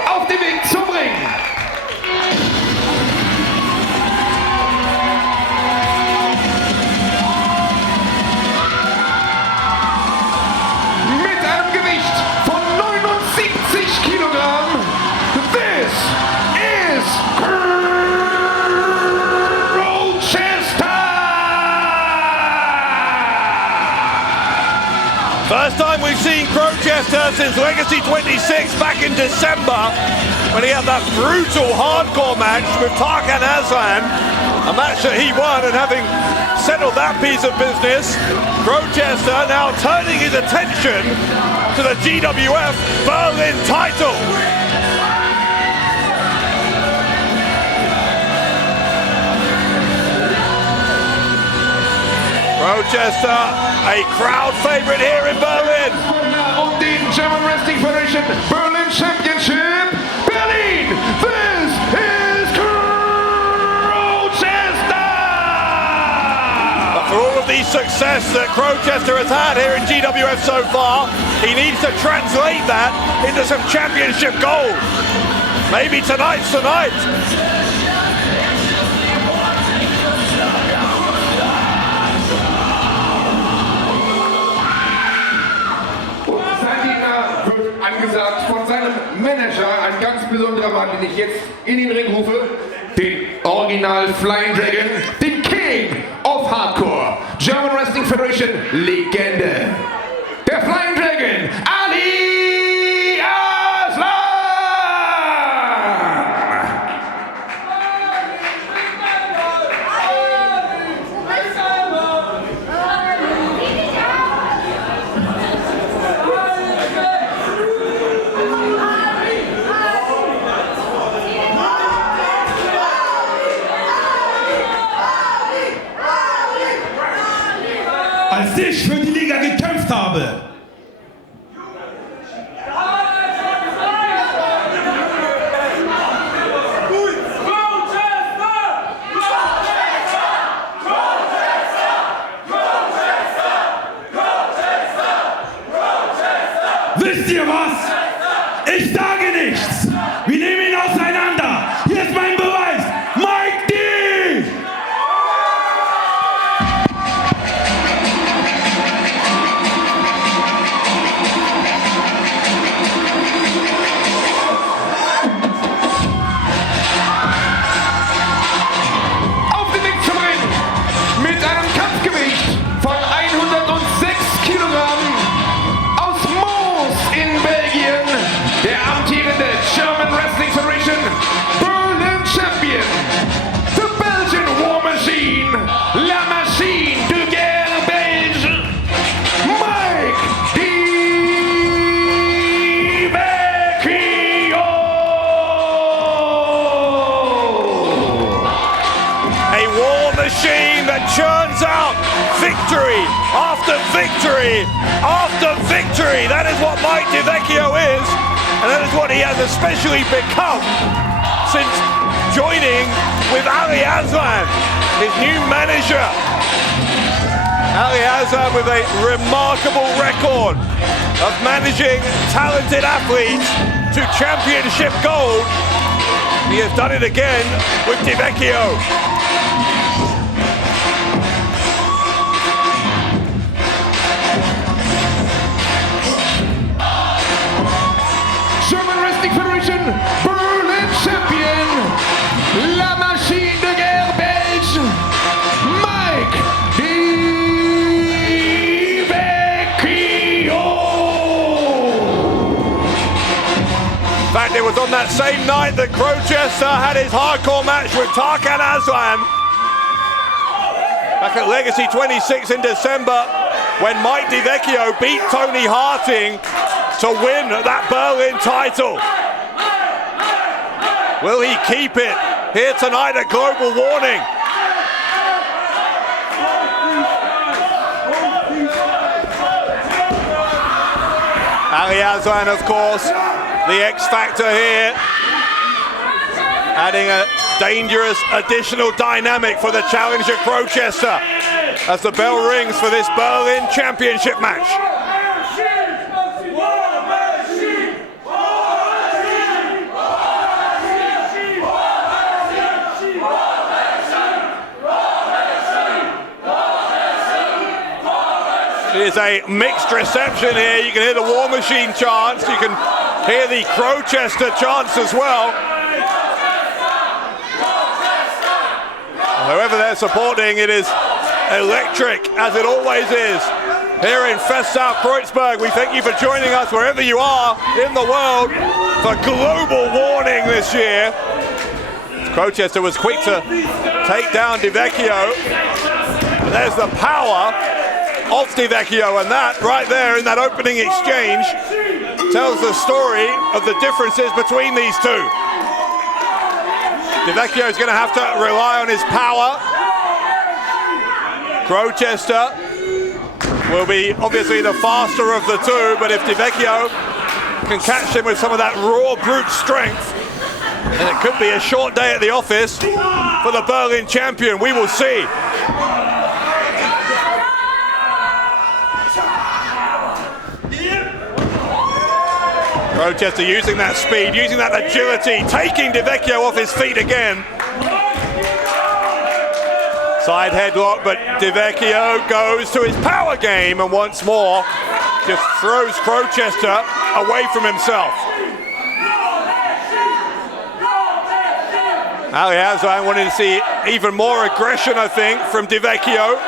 Auf dem Weg zum Ring. Mit einem Gewicht von 79 Kilogramm. This is First time we've seen Crowchester since Legacy 26 back in December when he had that brutal hardcore match with Tarkan Aslan. A match that he won, and having settled that piece of business, Crowchester now turning his attention to the GWF Berlin title. Crowchester, a crowd favorite here in Berlin. Und den German Wrestling Federation Berlin Championship, Berlin. This is Crowchester. But for all of the success that Crowchester has had here in GWF so far, he needs to translate that into some championship gold. Maybe tonight's the night. Angesagt von seinem Manager, ein ganz besonderer Mann, den ich jetzt in den Ring rufe, den Original Flying Dragon, den King of Hardcore, German Wrestling Federation Legende, der Flying Dragon, Ali Aslan! Als ich für die Liga gekämpft habe. Wisst ihr was? Ich sage nichts. Wir nehmen ihn auseinander. Hier ist mein Beweis. Mike D! Churns out victory after victory after victory. That is what Mike Vecchio is, and that is what he has especially become since joining with Ali Aslan, his new manager. Ali Aslan with a remarkable record of managing talented athletes to championship gold. He has done it again with Vecchio. Berlin Champion, la machine de guerre belge, Mike Vecchio. In fact, it was on that same night that Crowchester had his hardcore match with Tarkan Aslan back at Legacy 26 in December, when Mike Vecchio beat Toni Harting to win that Berlin title. Will he keep it here tonight at Global Warning? Ali Aslan, of course, the X Factor here, adding a dangerous additional dynamic for the challenger Crowchester as the bell rings for this Berlin Championship match. It is a mixed reception here. You can hear the War Machine chants. You can hear the Crowchester chants as well. Whoever they're supporting, it is electric, as it always is. Here in Festsaal Kreuzberg, we thank you for joining us wherever you are in the world for Global Warning this year. Crowchester was quick to take down Vecchio. And there's the power of Vecchio, and that right there in that opening exchange tells the story of the differences between these two. Vecchio is going to have to rely on his power. Crowchester will be obviously the faster of the two, but if Vecchio can catch him with some of that raw brute strength, then it could be a short day at the office for the Berlin champion. We will see. Crowchester using that speed, using that agility, taking Vecchio off his feet again. Side headlock, but Vecchio goes to his power game and once more just throws Crowchester away from himself. Aslan wanted to see even more aggression, I think, from Vecchio.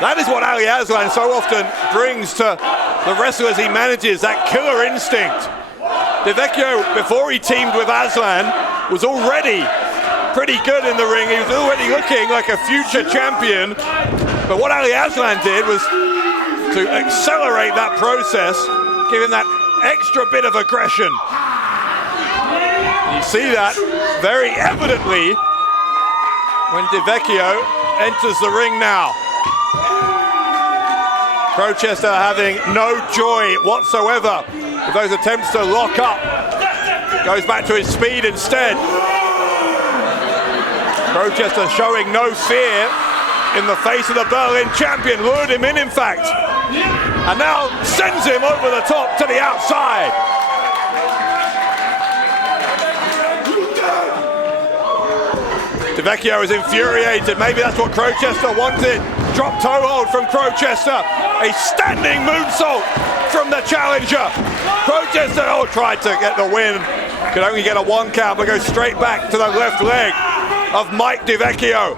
That is what Aslan so often brings to the wrestlers he manages, that killer instinct. Vecchio, before he teamed with Aslan, was already pretty good in the ring. He was already looking like a future champion. But what Aslan did was to accelerate that process, give him that extra bit of aggression. You see that very evidently when Vecchio enters the ring now. Crowchester having no joy whatsoever with those attempts to lock up. Goes back to his speed instead. Crowchester showing no fear in the face of the Berlin champion. Lured him in fact. And now sends him over the top to the outside. Vecchio is infuriated. Maybe that's what Crowchester wanted. Drop toe hold from Crowchester. A standing moonsault from the challenger. Crowchester tried to get the win. Could only get a 1 count, but goes straight back to the left leg of Vecchio.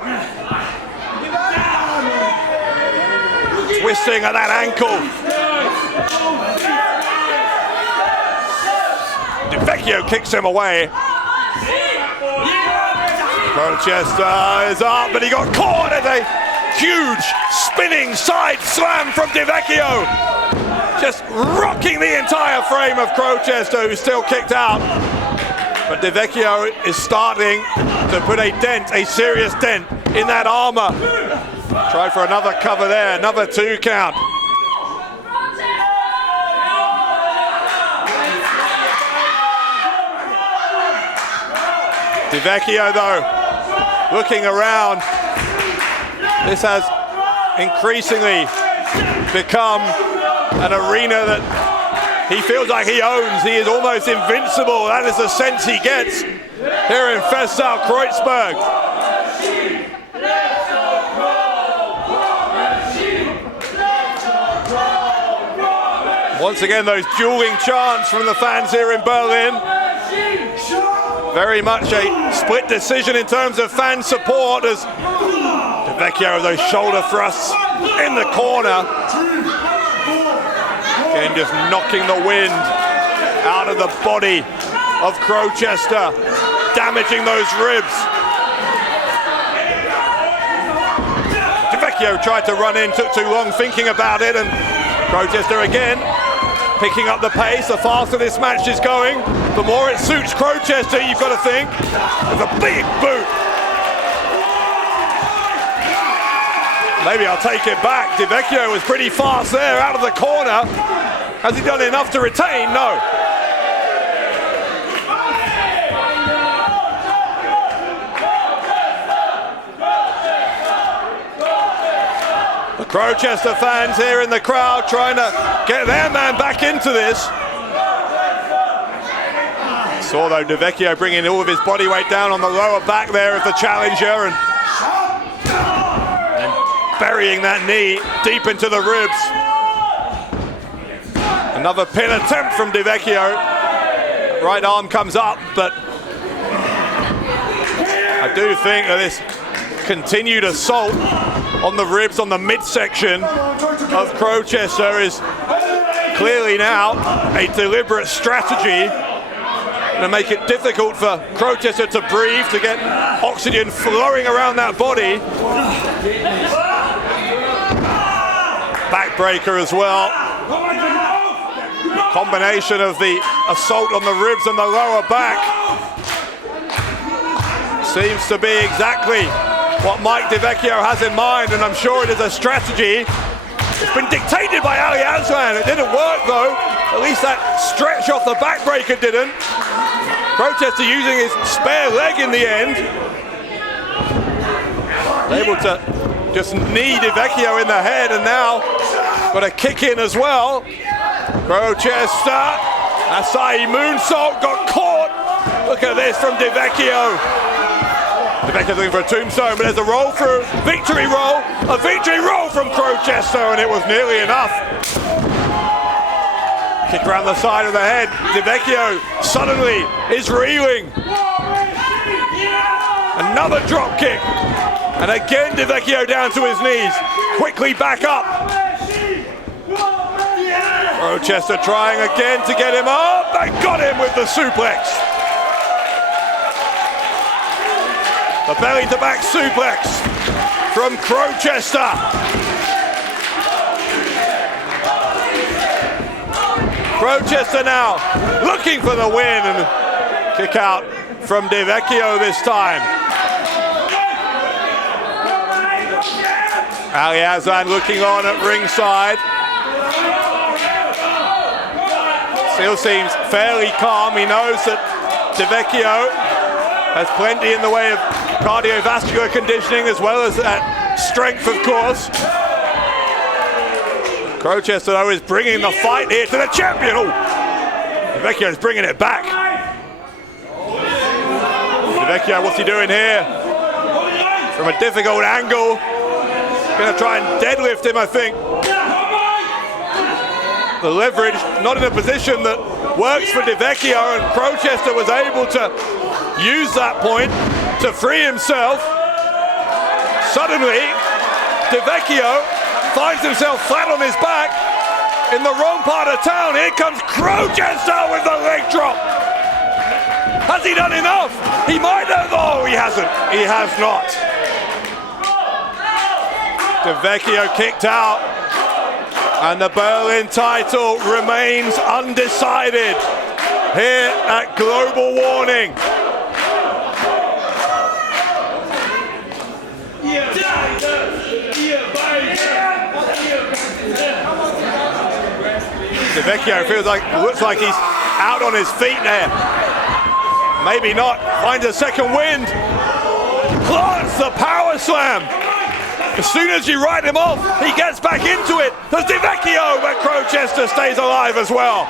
Twisting at that ankle. Vecchio kicks him away. Crowchester is up, but he got caught at a huge spinning side slam from Vecchio. Just rocking the entire frame of Crowchester, who's still kicked out. But Vecchio is starting to put a dent, a serious dent in that armor. Try for another cover there, another 2 count. Vecchio though, looking around, this has increasingly become an arena that he feels like he owns. He is almost invincible. That is the sense he gets here in Festal Kreuzberg. Once again, those dueling chants from the fans here in Berlin. Very much a split decision in terms of fan support as Vecchio, those shoulder thrusts in the corner. Again, just knocking the wind out of the body of Crowchester, damaging those ribs. Vecchio tried to run in, took too long thinking about it, and Crowchester again picking up the pace. The faster this match is going, the more it suits Crowchester, you've got to think. With a big boot. Maybe I'll take it back. Vecchio was pretty fast there, out of the corner. Has he done enough to retain? No. The Crowchester fans here in the crowd trying to get their man back into this. Saw though Vecchio bringing all of his body weight down on the lower back there of the challenger and burying that knee deep into the ribs. Another pin attempt from Vecchio. Right arm comes up, but I do think that this continued assault on the ribs, on the midsection of Crowchester is clearly now a deliberate strategy to make it difficult for Crowchester to breathe, to get oxygen flowing around that body. Backbreaker as well. Combination of the assault on the ribs and the lower back seems to be exactly what Mike Vecchio has in mind, and I'm sure it is a strategy. It's been dictated by Ali Aslan. It didn't work though. At least that stretch off the backbreaker didn't. Crowchester using his spare leg in the end. Able to just knee Vecchio in the head, and now got a kick in as well. Crowchester, Asai moonsault, got caught. Look at this from Vecchio. Vecchio's looking for a tombstone, but there's a roll through, a victory roll from Crowchester, and it was nearly enough. Kick around the side of the head. Vecchio suddenly is reeling. Another drop kick, and again Vecchio down to his knees. Quickly back up. Crowchester trying again to get him up. They got him with the suplex. The belly-to-back suplex from Crowchester. Crowchester now looking for the win, and kick out from Vecchio this time. Ali Aslan looking on at ringside. Still seems fairly calm. He knows that Vecchio has plenty in the way of cardiovascular conditioning, as well as that strength, of course. Crowchester, though, is bringing the fight here to the champion. Oh, Vecchio is bringing it back. Vecchio, what's he doing here? From a difficult angle. Going to try and deadlift him, I think. The leverage not in a position that works for Vecchio, and Crowchester was able to use that point to free himself. Suddenly, Vecchio finds himself flat on his back in the wrong part of town. Here comes Crowchester with the leg drop. Has he done enough? He might have. Oh, he hasn't. He has not. Vecchio kicked out, and the Berlin title remains undecided here at Global Warning. Vecchio looks like he's out on his feet there. Maybe not. Finds a second wind. Plants the power slam. As soon as you write him off, he gets back into it. There's Vecchio, but Crowchester stays alive as well.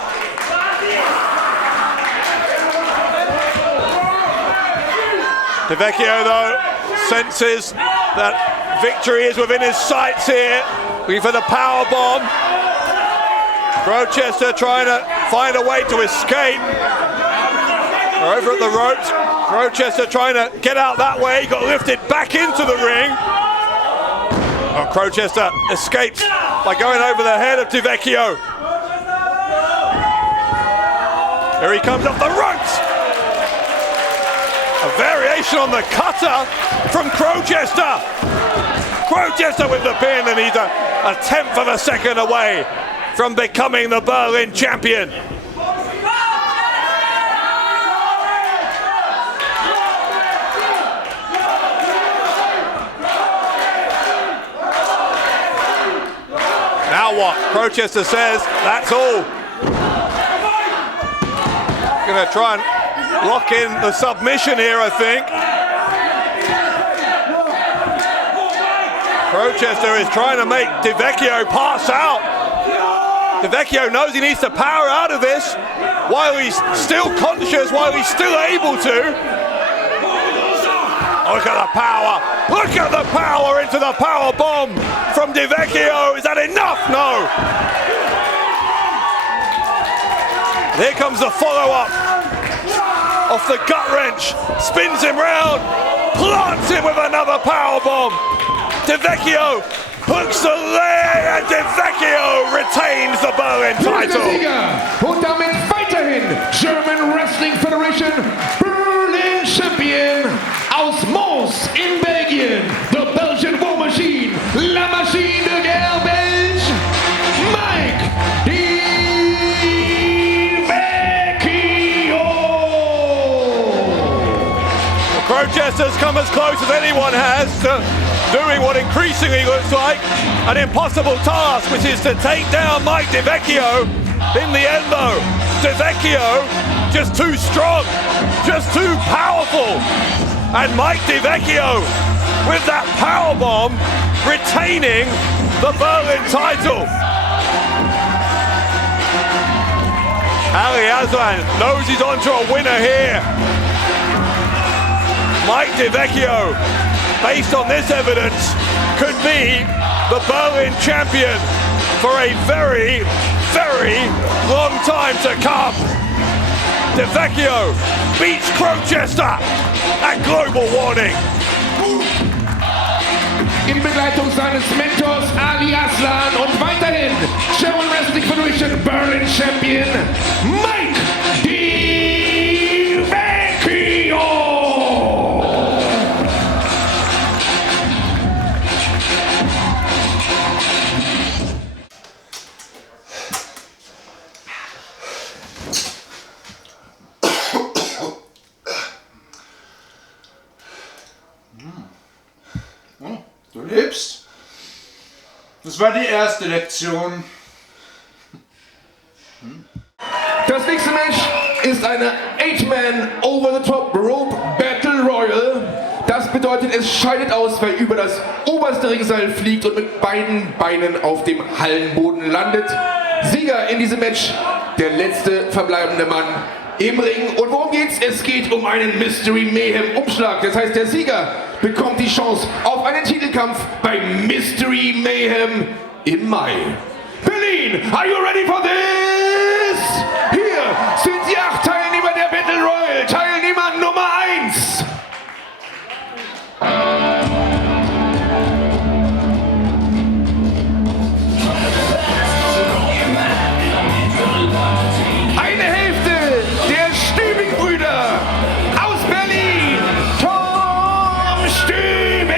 Vecchio, though, senses that victory is within his sights here. Looking for the power bomb. Crowchester trying to find a way to escape. They're over at the ropes. Crowchester trying to get out that way. He got lifted back into the ring. Oh, Crowchester escapes by going over the head of Vecchio. Here he comes off the ropes. A variation on the cutter from Crowchester. Crowchester with the pin, and he's a tenth of a second away from becoming the Berlin champion. Now what? Crowchester says that's all. Gonna try and lock in the submission here, I think. Crowchester is trying to make Vecchio pass out. Vecchio knows he needs to power out of this while he's still conscious, while he's still able to. Oh, look at the power. Look at the power into the power bomb from Vecchio. Is that enough? No. Here comes the follow-up off the gut wrench. Spins him round. Plants him with another power bomb. Vecchio hooks the leg, and Vecchio retains the Berlin title. Und damit weiterhin weiterhin German Wrestling Federation Berlin Champion aus Mons in Belgien, the Belgian War Machine, La Machine de Guerre Belge, Mike Vecchio. Crowchester's come as close as anyone has to doing what increasingly looks like an impossible task, which is to take down Mike Vecchio in the end though. Vecchio just too strong, just too powerful. And Mike Vecchio with that powerbomb retaining the Berlin title. Aslan knows he's onto a winner here. Mike Vecchio, based on this evidence, could be the Berlin champion for a very, very long time to come. Vecchio beats Crowchester at global warning. In Begleitung seines Mentors Ali Aslan und weiterhin German Wrestling Federation Berlin Champion Mike Vecchio. Du lebst? Das war die erste Lektion. Das nächste Match ist eine 8-Man Over-the-Top Rope Battle Royal. Das bedeutet, es scheidet aus, wer über das oberste Ringseil fliegt und mit beiden Beinen auf dem Hallenboden landet. Sieger in diesem Match, der letzte verbleibende Mann im Ring. Und worum geht's? Es geht um einen Mystery Mayhem Umschlag. Das heißt, der Sieger bekommt die Chance auf einen Titelkampf bei Mystery Mayhem im Mai. Berlin, are you ready for this? Hier sind die 8 Teilnehmer der Battle Royal. Teilnehmer Nummer 1. Eine Hälfte der Stübing-Brüder aus Berlin. Stübing!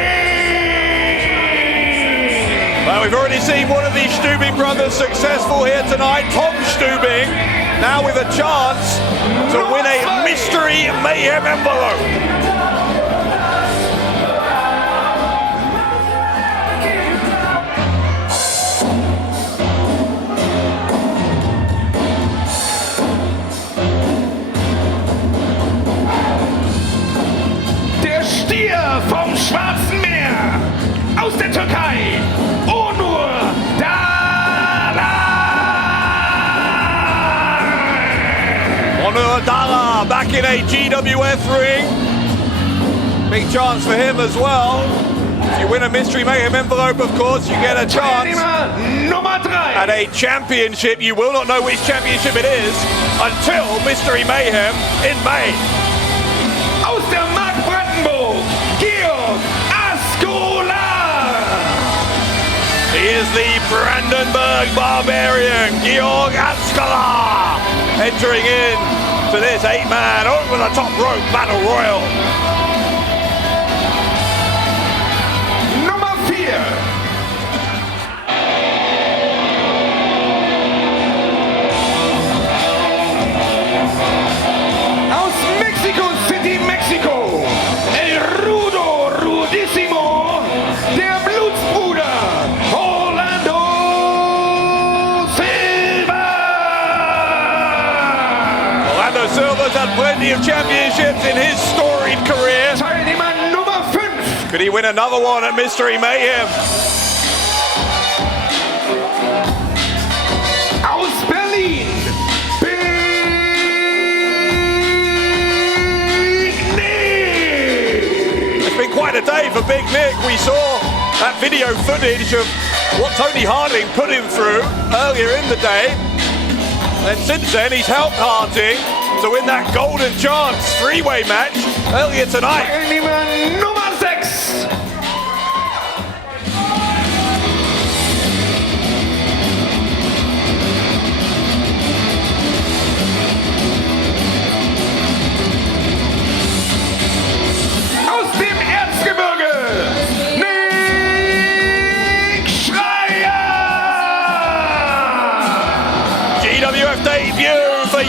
Well, we've already seen one of these Stübing brothers successful here tonight, Tom Stübing, now with a chance to win a Mystery Mayhem envelope. Vom Schwarzen Meer, aus der Türkei, Onur Dala! Onur Dala back in a GWF ring. Big chance for him as well. If you win a Mystery Mayhem envelope, of course, you get a chance Nummer 3 at a championship. You will not know which championship it is until Mystery Mayhem in May. Aus der Mark Brandenburg, Georg Askola! He is the Brandenburg Barbarian, Georg Axel, entering in to this 8-man over the top rope battle royal. Nummer 4. Aus Mexico City, Mexiko, El Rudo Rudissimo, der Blutsbruder, Orlando Silva! Orlando Silva's had plenty of championships in his storied career. Teilnehmer Nummer 5. Could he win another one at Mystery Mayhem? Aus Berlin, Quite a day for Big Nick. We saw that video footage of what Tony Harting put him through earlier in the day. And since then, he's helped Harting to win that golden chance 3-way match earlier tonight. Teilnehmer Nummer 6.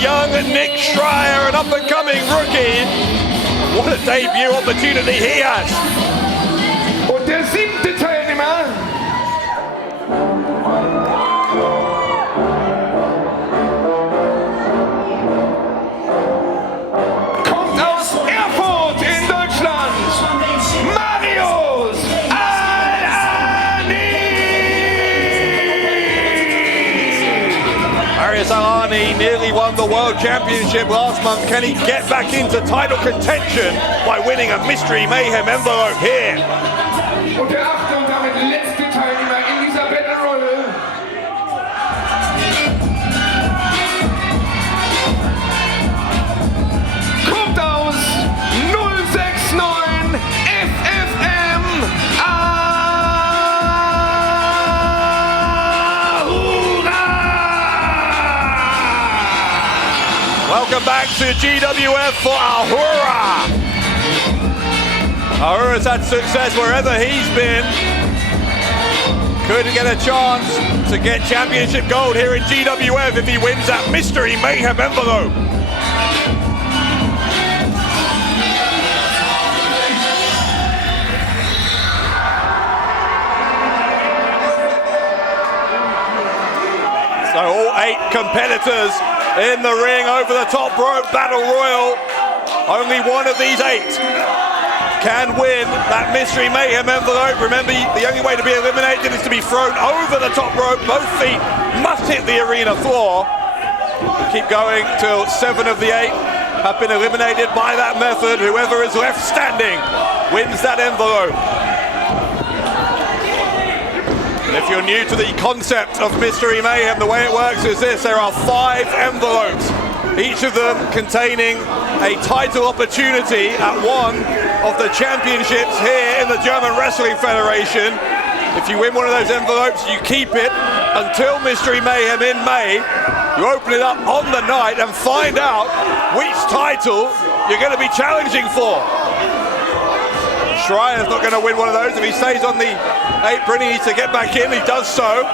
young Nick Schreier, an up-and-coming rookie. What a debut opportunity he has. Und der 7. Teilnehmer. Kommt aus Erfurt in Deutschland. Marius Alani. Marius Alani nearly won the World Championship last month. Can he get back into title contention by winning a Mystery Mayhem envelope here? Und der 8. und damit letzte Teilnehmer in dieser Battle Royale. Kommt aus 069 FFM Ahura! Welcome back to GWF for Ahura. Ahura's had success wherever he's been. Could get a chance to get championship gold here in GWF if he wins that Mystery Mayhem envelope. So all 8 competitors in the ring over the top rope battle royal. Only one of these 8 can win that Mystery Mayhem envelope. Remember, the only way to be eliminated is to be thrown over the top rope. Both feet must hit the arena floor. We'll keep going till 7 of the 8 have been eliminated by that method. Whoever is left standing wins that envelope. And if you're new to the concept of Mystery Mayhem, the way it works is this. There are 5 envelopes, each of them containing a title opportunity at one of the championships here in the German Wrestling Federation. If you win one of those envelopes, you keep it until Mystery Mayhem in May. You open it up on the night and find out which title you're going to be challenging for. Schreier's not going to win one of those. If he stays on the apron, he needs to get back in. He does so.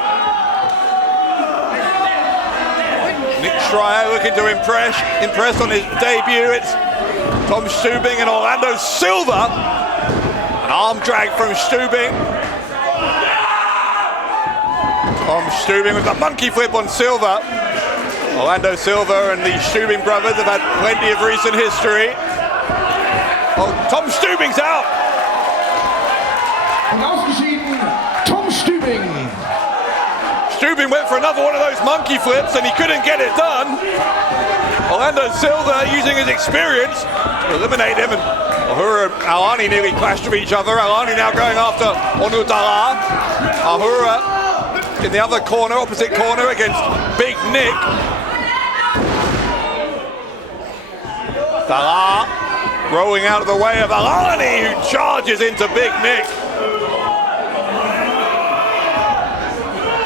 Nick Schreier looking to impress on his debut. It's Tom Stübing and Orlando Silva. An arm drag from Stübing. Tom Stübing with the monkey flip on Silva. Orlando Silva and the Stübing brothers have had plenty of recent history. Oh, Tom Stübing's out. Und ausgeschieden Tom Stübing. Stübing went for another one of those monkey flips and he couldn't get it done. Orlando Silva using his experience to eliminate him, and Ahura and Alani nearly clashed with each other. Alani now going after Onudala. Ahura in the other corner, opposite corner against Big Nick. Dala rolling out of the way of Alani, who charges into Big Nick.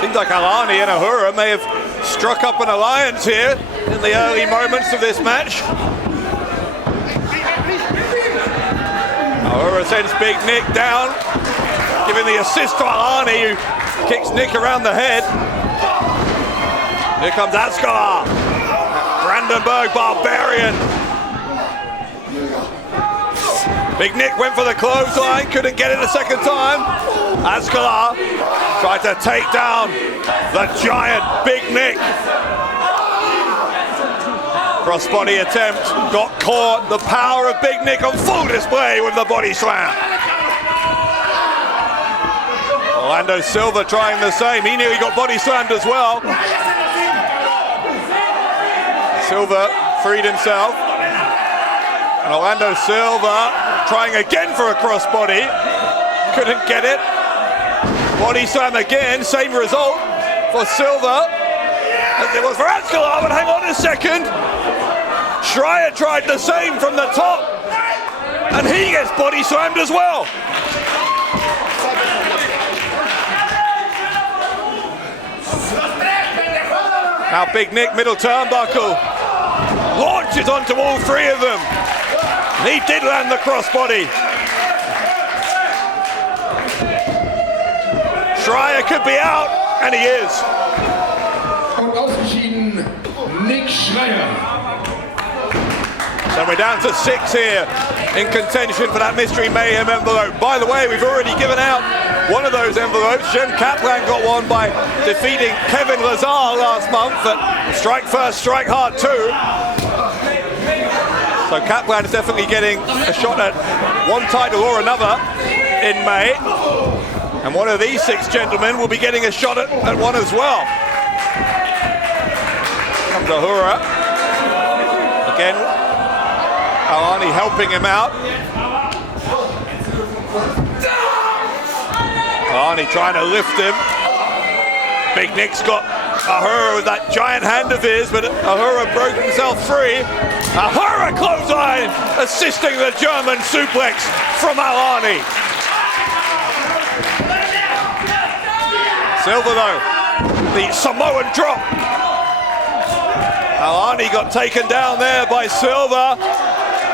Seems like Alani and Ahura may have struck up an alliance here in the early moments of this match. Ahura sends Big Nick down, giving the assist to Alani, who kicks Nick around the head. Here comes Aslan, Brandenburg Barbarian. Big Nick went for the clothesline, couldn't get it a second time. Aslan tried to take down the giant Big Nick. Crossbody attempt, got caught. The power of Big Nick on full display with the body slam. Orlando Silva trying the same. He nearly got body slammed as well. Silva freed himself. And Orlando Silva trying again for a crossbody. Couldn't get it. Body slam again, same result for Silva as it was for Axel, but hang on a second. Schreier tried the same from the top, and he gets body slammed as well. Now Big Nick, middle turnbuckle, launches onto all 3 of them. And he did land the crossbody. Schreier could be out, and he is. Und ausgeschieden Nick Schreier. So we're down to 6 here in contention for that mystery Mayhem envelope. By the way, we've already given out one of those envelopes. Kaplan got one by defeating Kevin Lazar last month at Strike First, Strike Hard 2. So Kaplan is definitely getting a shot at one title or another in May. And one of these 6 gentlemen will be getting a shot at one as well. Comes Ahura. Again, Alani helping him out. Alani trying to lift him. Big Nick's got Ahura with that giant hand of his, but Ahura broke himself free. Ahura clothesline, assisting the German suplex from Alani. Silver though, the Samoan drop. Alani got taken down there by Silver.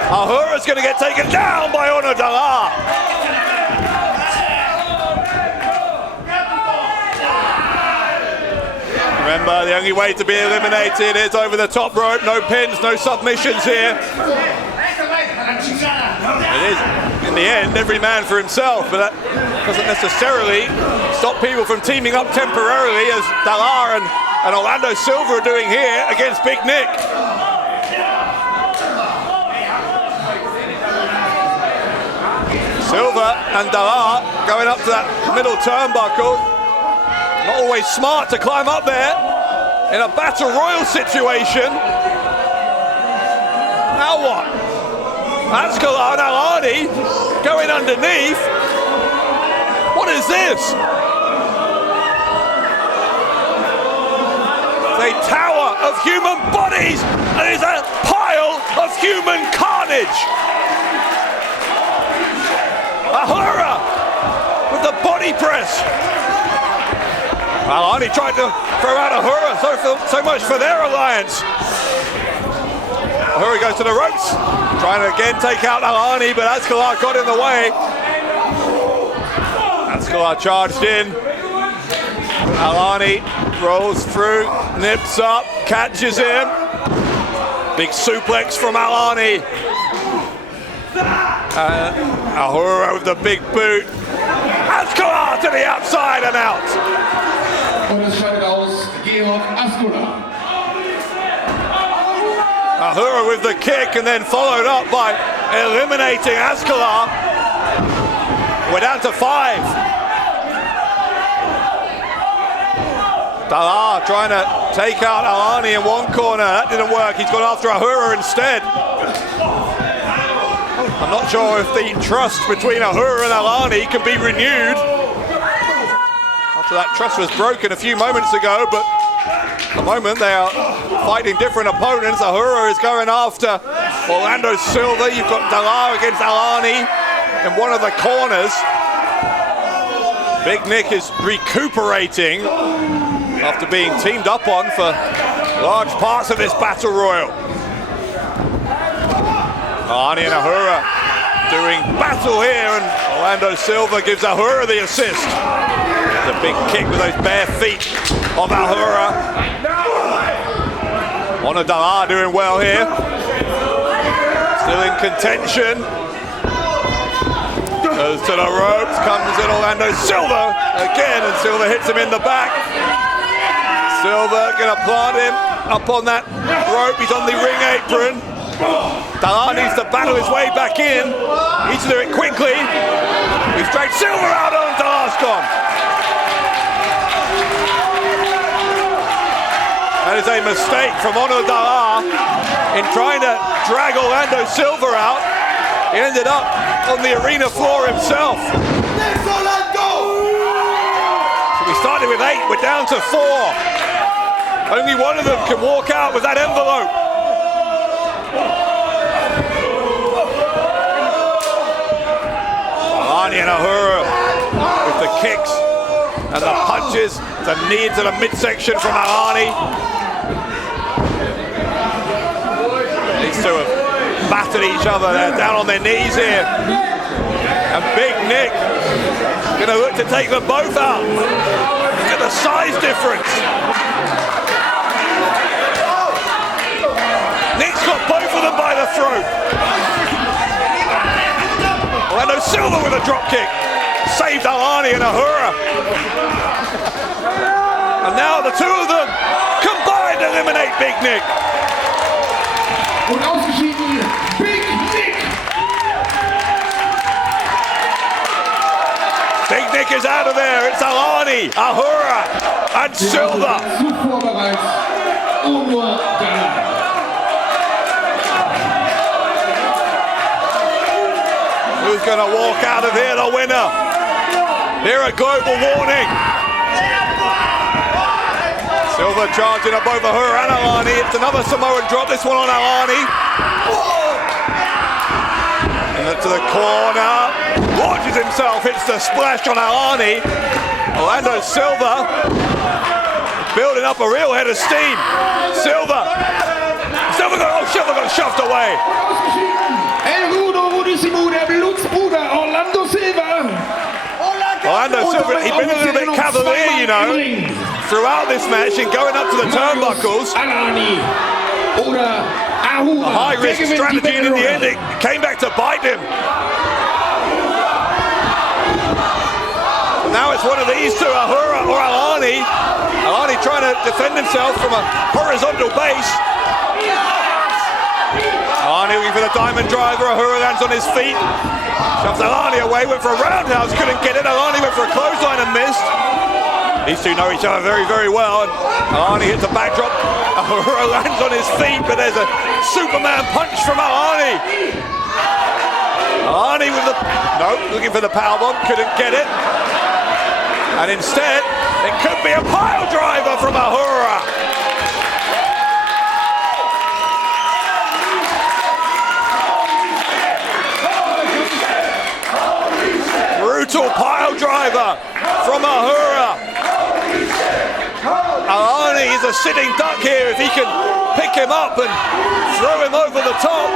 Ahura's going to get taken down by Ono Dala. Remember, the only way to be eliminated is over the top rope. No pins, no submissions here. It is, in the end, every man for himself, but that doesn't necessarily stop people from teaming up temporarily, as Dalar and Orlando Silva are doing here against Big Nick. Silva and Dalar going up to that middle turnbuckle. Not always smart to climb up there in a battle royal situation. Now what? Pascal and Alani going underneath. What is this? A tower of human bodies, and it's a pile of human carnage. Ahura with the body press. Alani tried to throw out Ahura, so much for their alliance. Ahura goes to the ropes, trying to again take out Alani, but Askelar got in the way. Askelar charged in. Alani rolls through, nips up, catches him. Big suplex from Alani. Ahura with the big boot. Askelar to the outside and out. Und es scheidet aus Georg Askelar. Ahura with the kick and then followed up by eliminating Askelar. We're down to 5. Dalar trying to take out Alani in one corner. That didn't work. He's gone after Ahura instead. I'm not sure if the trust between Ahura and Alani can be renewed. After that trust was broken a few moments ago, but at the moment they are fighting different opponents. Ahura is going after Orlando Silva. You've got Dalar against Alani in one of the corners. Big Nick is recuperating after being teamed up on for large parts of this battle royal. Alani and Ahura doing battle here, and Orlando Silva gives Ahura the assist. The big kick with those bare feet of Ahura. Ono Dalar doing well here. Still in contention. Goes to the ropes, comes in Orlando Silva again, and Silva hits him in the back. Silva gonna plant him up on that rope. He's on the ring apron. Dalar needs to battle his way back in. Needs to do it quickly. He's dragged Silva out on Dalar's gone. That is a mistake from Ono Dalar in trying to drag Orlando Silva out. He ended up on the arena floor himself. So we started with 8, we're down to 4. Only one of them can walk out with that envelope. Alani and Ahura with the kicks and the punches. The knee to the midsection from Alani. These two have battered each other. They're down on their knees here. And Big Nick gonna look to take them both out. Look at the size difference. Nick's got both of them by the the throat. Orlando Silva with a drop kick. Saved Alani and Ahura. And now the two of them combined eliminate Big Nick. Und ausgeschieden, Big Nick. Big Nick is out of there. It's Alani, Ahura, and Silva. Zuvor bereits unurteilbar. Who's going to walk out of here the winner? Here a global warning. Silva charging up over her and Alani. It's another Samoan drop, this one on Alani. And to the corner. Launches himself, hits the splash on Alani. Orlando Silva building up a real head of steam. Silva got shoved away. El Rudo Rudissimo, der Blutsbruder Orlando Silva. Orlando Silva, he'd been a little bit cavalier, you know, throughout this match and going up to the turnbuckles. Alani oder Ahura. A high-risk strategy, and in the end it came back to bite him. Now it's one of these two, Ahura or Alani. Alani trying to defend himself from a horizontal base. Alani looking for the diamond driver. Ahura lands on his feet. Shoves Alani away, went for a roundhouse, couldn't get it. Alani went for a clothesline and missed. These two know each other very, very well. And Alani hits a backdrop. Ahura lands on his feet, but there's a Superman punch from Alani. Alani with the... No, looking for the powerbomb, couldn't get it. And instead, it could be a pile driver from Ahura. Brutal pile driver from Ahura. Alani is a sitting duck here if he can pick him up and throw him over the top.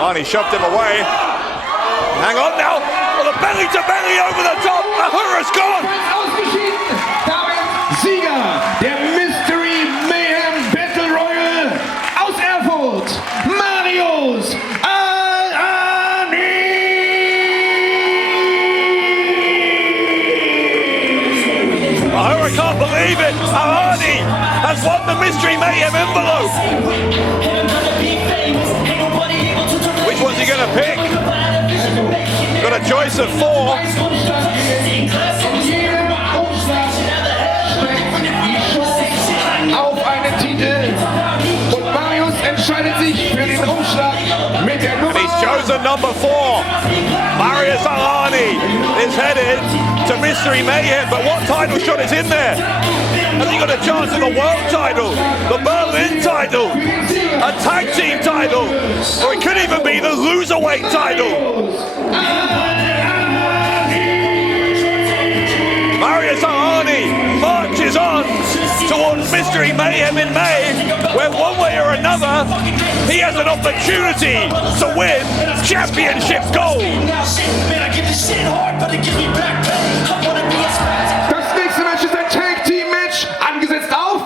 Alani shoved him away. Hang on now. Well, the belly to belly over the top. Ahura's gone. Ausgeschieden. Damit Sieger der Mystery Mayhem Battle Royal aus Erfurt, Marius Alani. Ahura can't believe it. Alani has won the Mystery Mayhem envelope. Which one's he going to pick? Got a choice of 4. Auf einen Titel. Und Marius entscheidet sich für den Umschlag mit der Nummer. He's chosen number 4. Marius Alani is headed to Mystery Mayhem, but what title shot is in there? Has he got a chance of the world title, the Berlin title, a tag team title, or it could even be the Loserweight title? Marius Alani marches on towards Mystery Mayhem in May, where one way or another, he has an opportunity to win championship gold. Das nächste Match ist ein Tag Team Match, angesetzt auf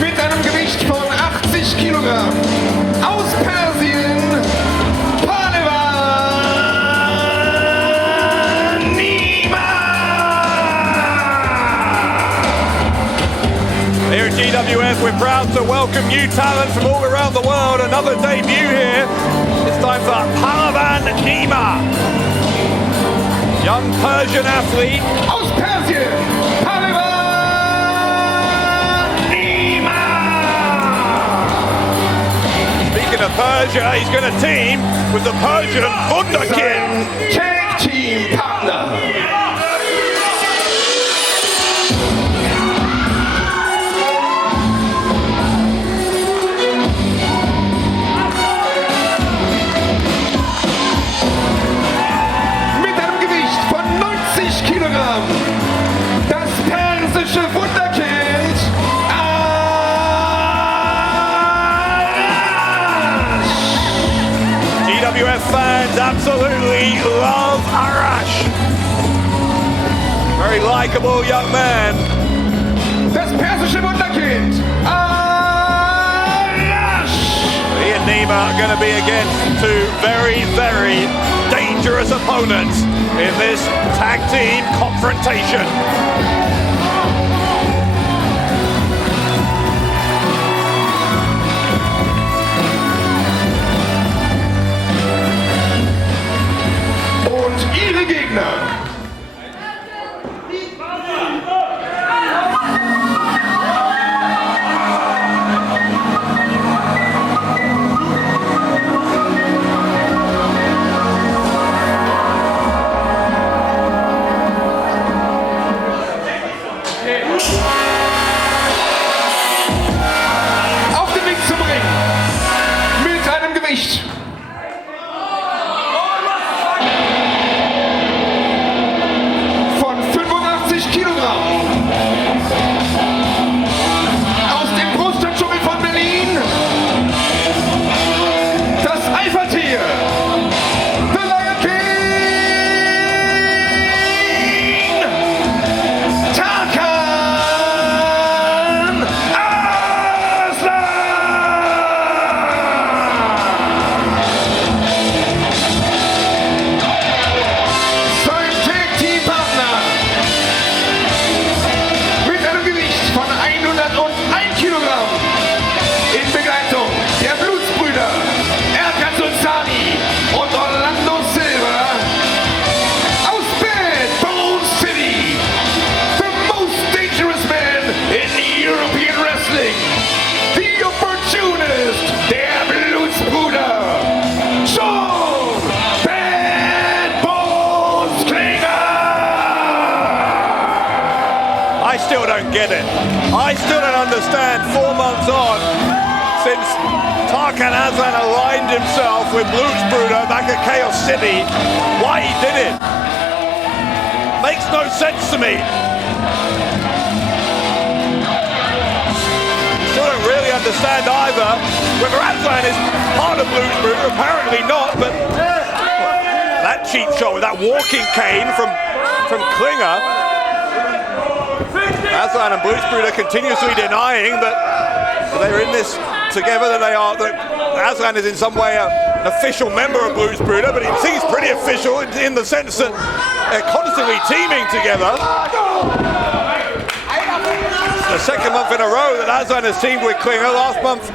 mit einem Gewicht von 80 Kilogramm aus Persien, Pahlevan, Nima. Here at GWF, we're proud to welcome new talent from all around the world. Another debut here. It's time for Pahlevan Nima. Young Persian athlete. Aus Persien, Pahlevan, Nima. Speaking of Persia, he's going to team with the Persian Wunderkind. Tag Team Partner. Mit einem Gewicht von 90 Kilogramm. Das persische Wunderkind. fans absolutely love Arash. Very likable young man. Das persische Wunderkind, Arash! He and Nima are going to be against two very, very dangerous opponents in this tag team confrontation. Und ihre Gegner. Auf dem Weg zum Ring mit einem Gewicht von 85 Kilogramm aus dem Großstadtdschungel von Berlin, das Eifertier, The Lion King, Tarkan, Aslan! Sein Tag-Team-Partner mit einem Gewicht von 101 Kilogramm in Begleitung der Blutsbrüder Erkan Sulcani und Orlando Silva aus Bad Bones City, the most dangerous man in European Wrestling, the opportunist der Blutsbrüder, John Bad Bones Klinger! I still don't get it. I still don't understand 4 months on since Tarkan Aslan aligned himself with Blutsbruder back at Chaos City, why he did it. Makes no sense to me. Still don't really understand either whether Aslan is part of Blutsbruder, apparently not, but that cheap shot with that walking cane from Klinger. Aslan and Blutsbruder continuously denying that they're in this together, that Aslan is in some way an official member of Blutsbruder, but it seems pretty official in the sense that they're constantly teaming together. It's the second month in a row that Aslan has teamed with Klinger. Last month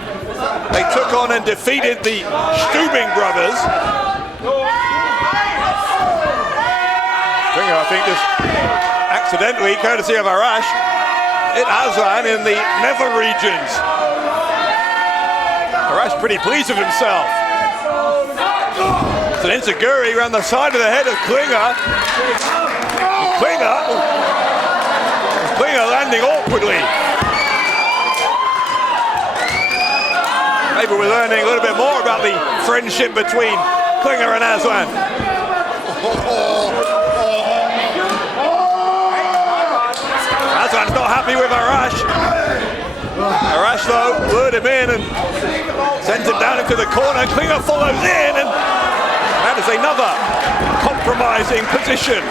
they took on and defeated the Stübing brothers. Klinger, I think, just accidentally, courtesy of Arash, hit Aslan in the nether regions. Arash pretty pleased with himself. It's an enziguri around the side of the head of Klinger. Klinger landing awkwardly. Maybe we're learning a little bit more about the friendship between Klinger and Aslan. Aslan's not happy with Arash. Arash, though, lured him in and sends him down into the corner. Klinger follows in, and that is another compromising position.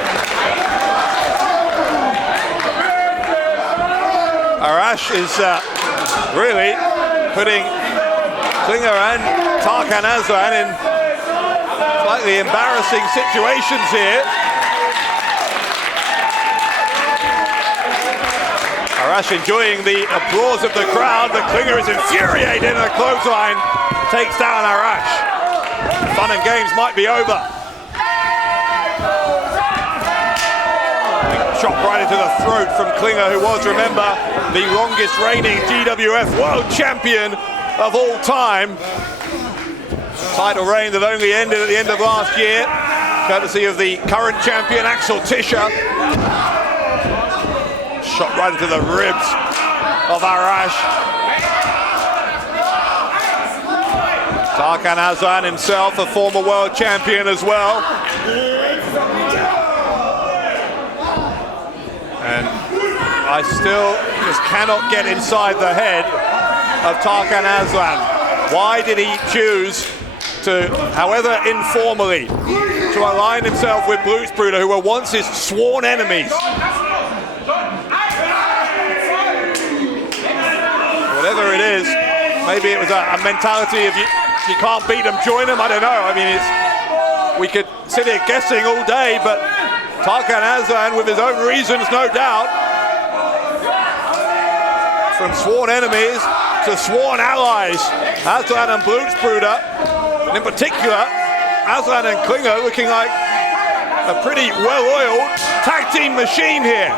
Arash is really putting Klinger and Tarkan Aslan in slightly embarrassing situations here. Arash enjoying the applause of the crowd, but Klinger is infuriated and a clothesline takes down Arash. Fun and games might be over. Shot right into the throat from Klinger, who was, remember, the longest reigning GWF World Champion of all time. Title reign that only ended at the end of last year, courtesy of the current champion Axel Tischer. Shot right into the ribs of Arash. Tarkan Aslan himself, a former world champion as well. And I still just cannot get inside the head of Tarkan Aslan. Why did he choose to, however informally, to align himself with Blutsbruder, who were once his sworn enemies. Whatever it is, maybe it was a mentality of you can't beat them, join them, I don't know. I mean, we could sit here guessing all day, but Tarkan Aslan, with his own reasons, no doubt, from sworn enemies to sworn allies, Aslan and Blutsbruder, and in particular, Aslan and Klinger looking like a pretty well-oiled tag team machine here.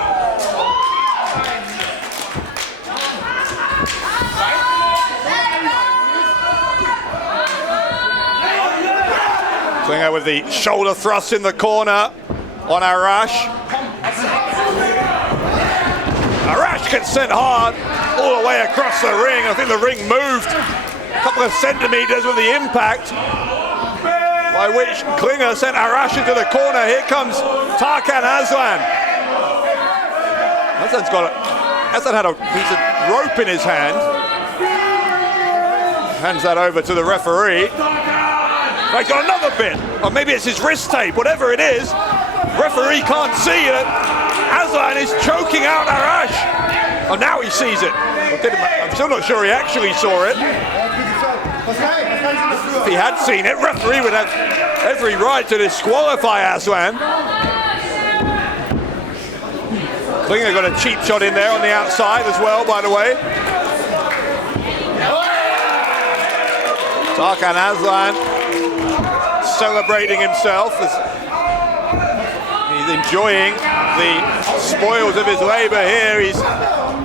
Klinger with the shoulder thrust in the corner on Arash. Arash gets sent hard all the way across the ring. I think the ring moved a couple of centimeters with the impact, by which Klinger sent Arash into the corner. Here comes Tarkan Aslan. Aslan had a piece of rope in his hand. Hands that over to the referee. He's got another bit, or maybe it's his wrist tape, whatever it is. Referee can't see it. Aslan is choking out Arash. Oh, now he sees it. I'm still not sure he actually saw it. If he had seen it, referee would have every right to disqualify Aslan. Klinger got a cheap shot in there on the outside as well, by the way. Tarkan Aslan celebrating himself as he's enjoying the spoils of his labor here.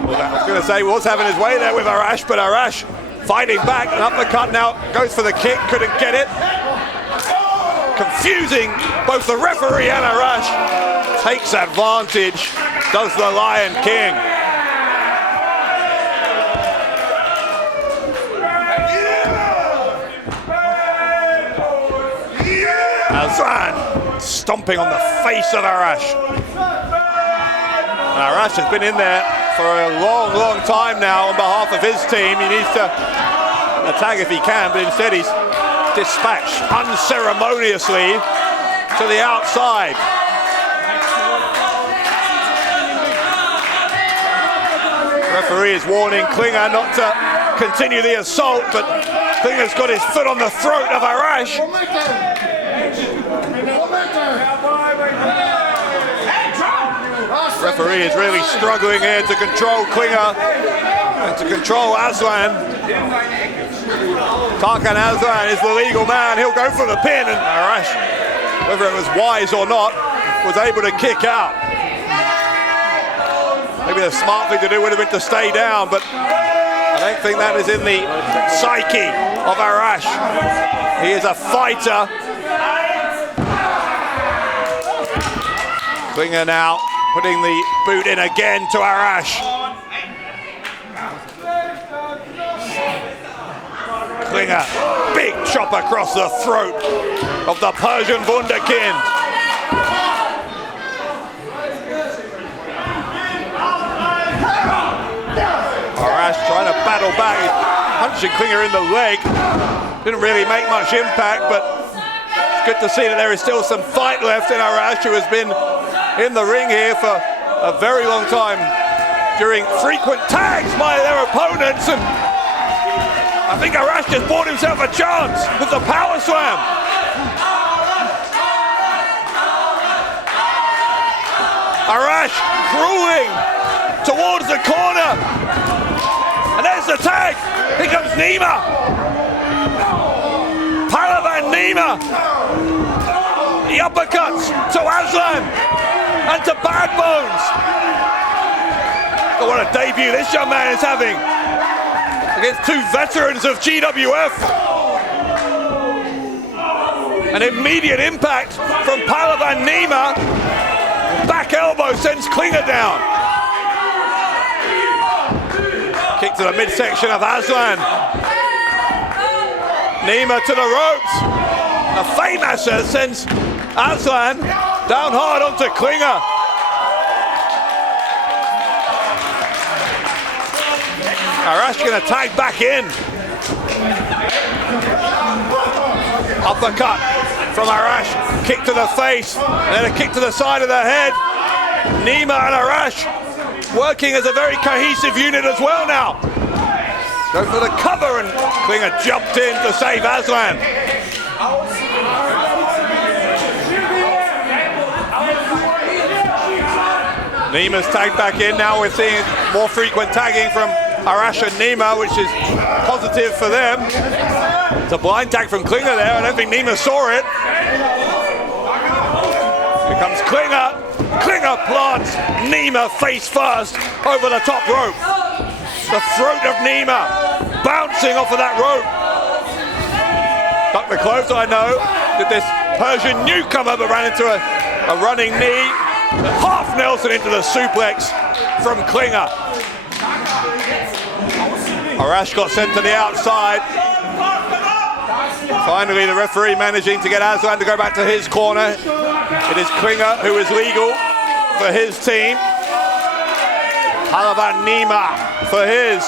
I was going to say, was having his way there with Arash, but Arash fighting back, an uppercut now, goes for the kick, couldn't get it. Confusing both the referee and Arash. Takes advantage, does the Lion King. Aslan stomping on the face of Arash. And Arash has been in there for a long, long time now on behalf of his team. He needs to attack if he can, but instead he's dispatched unceremoniously to the outside. Referee is warning Klinger not to continue the assault, but Klinger's got his foot on the throat of Arash. Referee is really struggling here to control Klinger and to control Aslan. Tarkan Aslan is the legal man. He'll go for the pin, and Arash, whether it was wise or not, was able to kick out. Maybe the smart thing to do would have been to stay down, but I don't think that is in the psyche of Arash. He is a fighter. Klinger now putting the boot in again to Arash. Klinger, big chop across the throat of the Persian wunderkind. Arash trying to battle back, punching Klinger in the leg. Didn't really make much impact, but it's good to see that there is still some fight left in Arash, who has been in the ring here for a very long time, during frequent tags by their opponents, and I think Arash just bought himself a chance with the power slam. Arash crawling towards the corner, and there's the tag. Here comes Nima. Pahlevan Nima. The uppercuts to Aslan and to Bad Bones. Oh, what a debut this young man is having against two veterans of GWF. An immediate impact from Pahlevan Nima. Back elbow sends Klinger down. Kick to the midsection of Aslan. Nima to the ropes. A Feyyaz sends Aslan down hard onto Klinger. Arash gonna tag back in. Uppercut from Arash, kick to the face, and then a kick to the side of the head. Nima and Arash working as a very cohesive unit as well now. Go for the cover, and Klinger jumped in to save Aslan. Nima's tagged back in. Now we're seeing more frequent tagging from Arash and Nima, which is positive for them. It's a blind tag from Klinger there. I don't think Nima saw it. Here comes Klinger. Klinger plants Nima face first over the top rope. The throat of Nima bouncing off of that rope. Duck the close, I know. Did this Persian newcomer, but ran into a running knee. Half Nelson into the suplex from Klinger. Arash got sent to the outside. Finally, the referee managing to get Aslan to go back to his corner. It is Klinger who is legal for his team. Pahlevan Nima for his.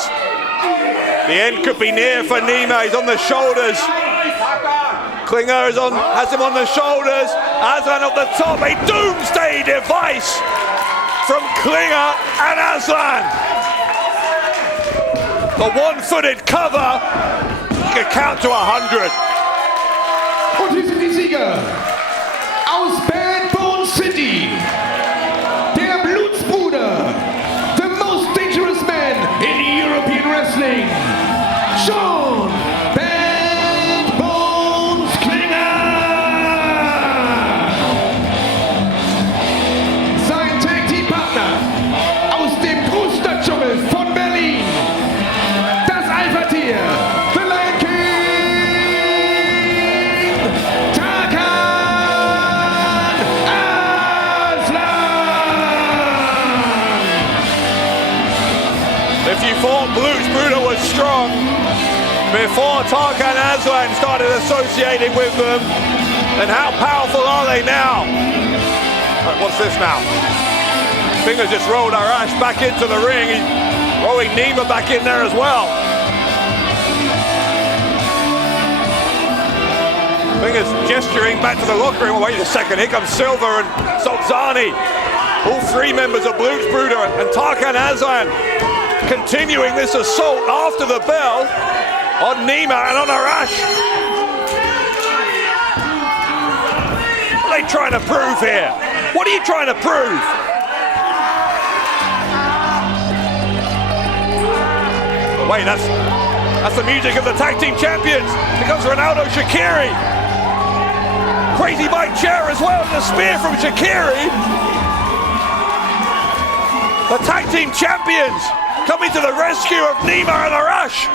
The end could be near for Nima. He's on the shoulders. Klinger has him on the shoulders. Aslan off the top. A doomsday device from Klinger and Aslan. The one-footed cover can count to 100. Und hier sind die Sieger aus Bad Bone City. Der Blutsbruder, the most dangerous man in European wrestling, Sean Bad Bones Klinger. Sein Tag-Team-Partner aus dem Großstadtdschungel von Berlin, das Alpha-Tier, the Lion King, If you thought Blutsbruder was strong before Tarkan Aslan started associating with them, then how powerful are they now? Right, what's this now? Finger's just rolled Arash back into the ring. He's rolling Nima back in there as well. Finger's gesturing back to the locker room. Wait a second, here comes Silver and Sulcani. All three members of Blutsbruder and Tarkan Aslan continuing this assault after the bell on Nima and on Arash. What are they trying to prove here? What are you trying to prove? Wait, that's the music of the tag team champions. Here comes Ronaldo Shaqiri. Crazy Mike chair as well, and a spear from Shaqiri. The tag team champions coming to the rescue of Nima and Arash.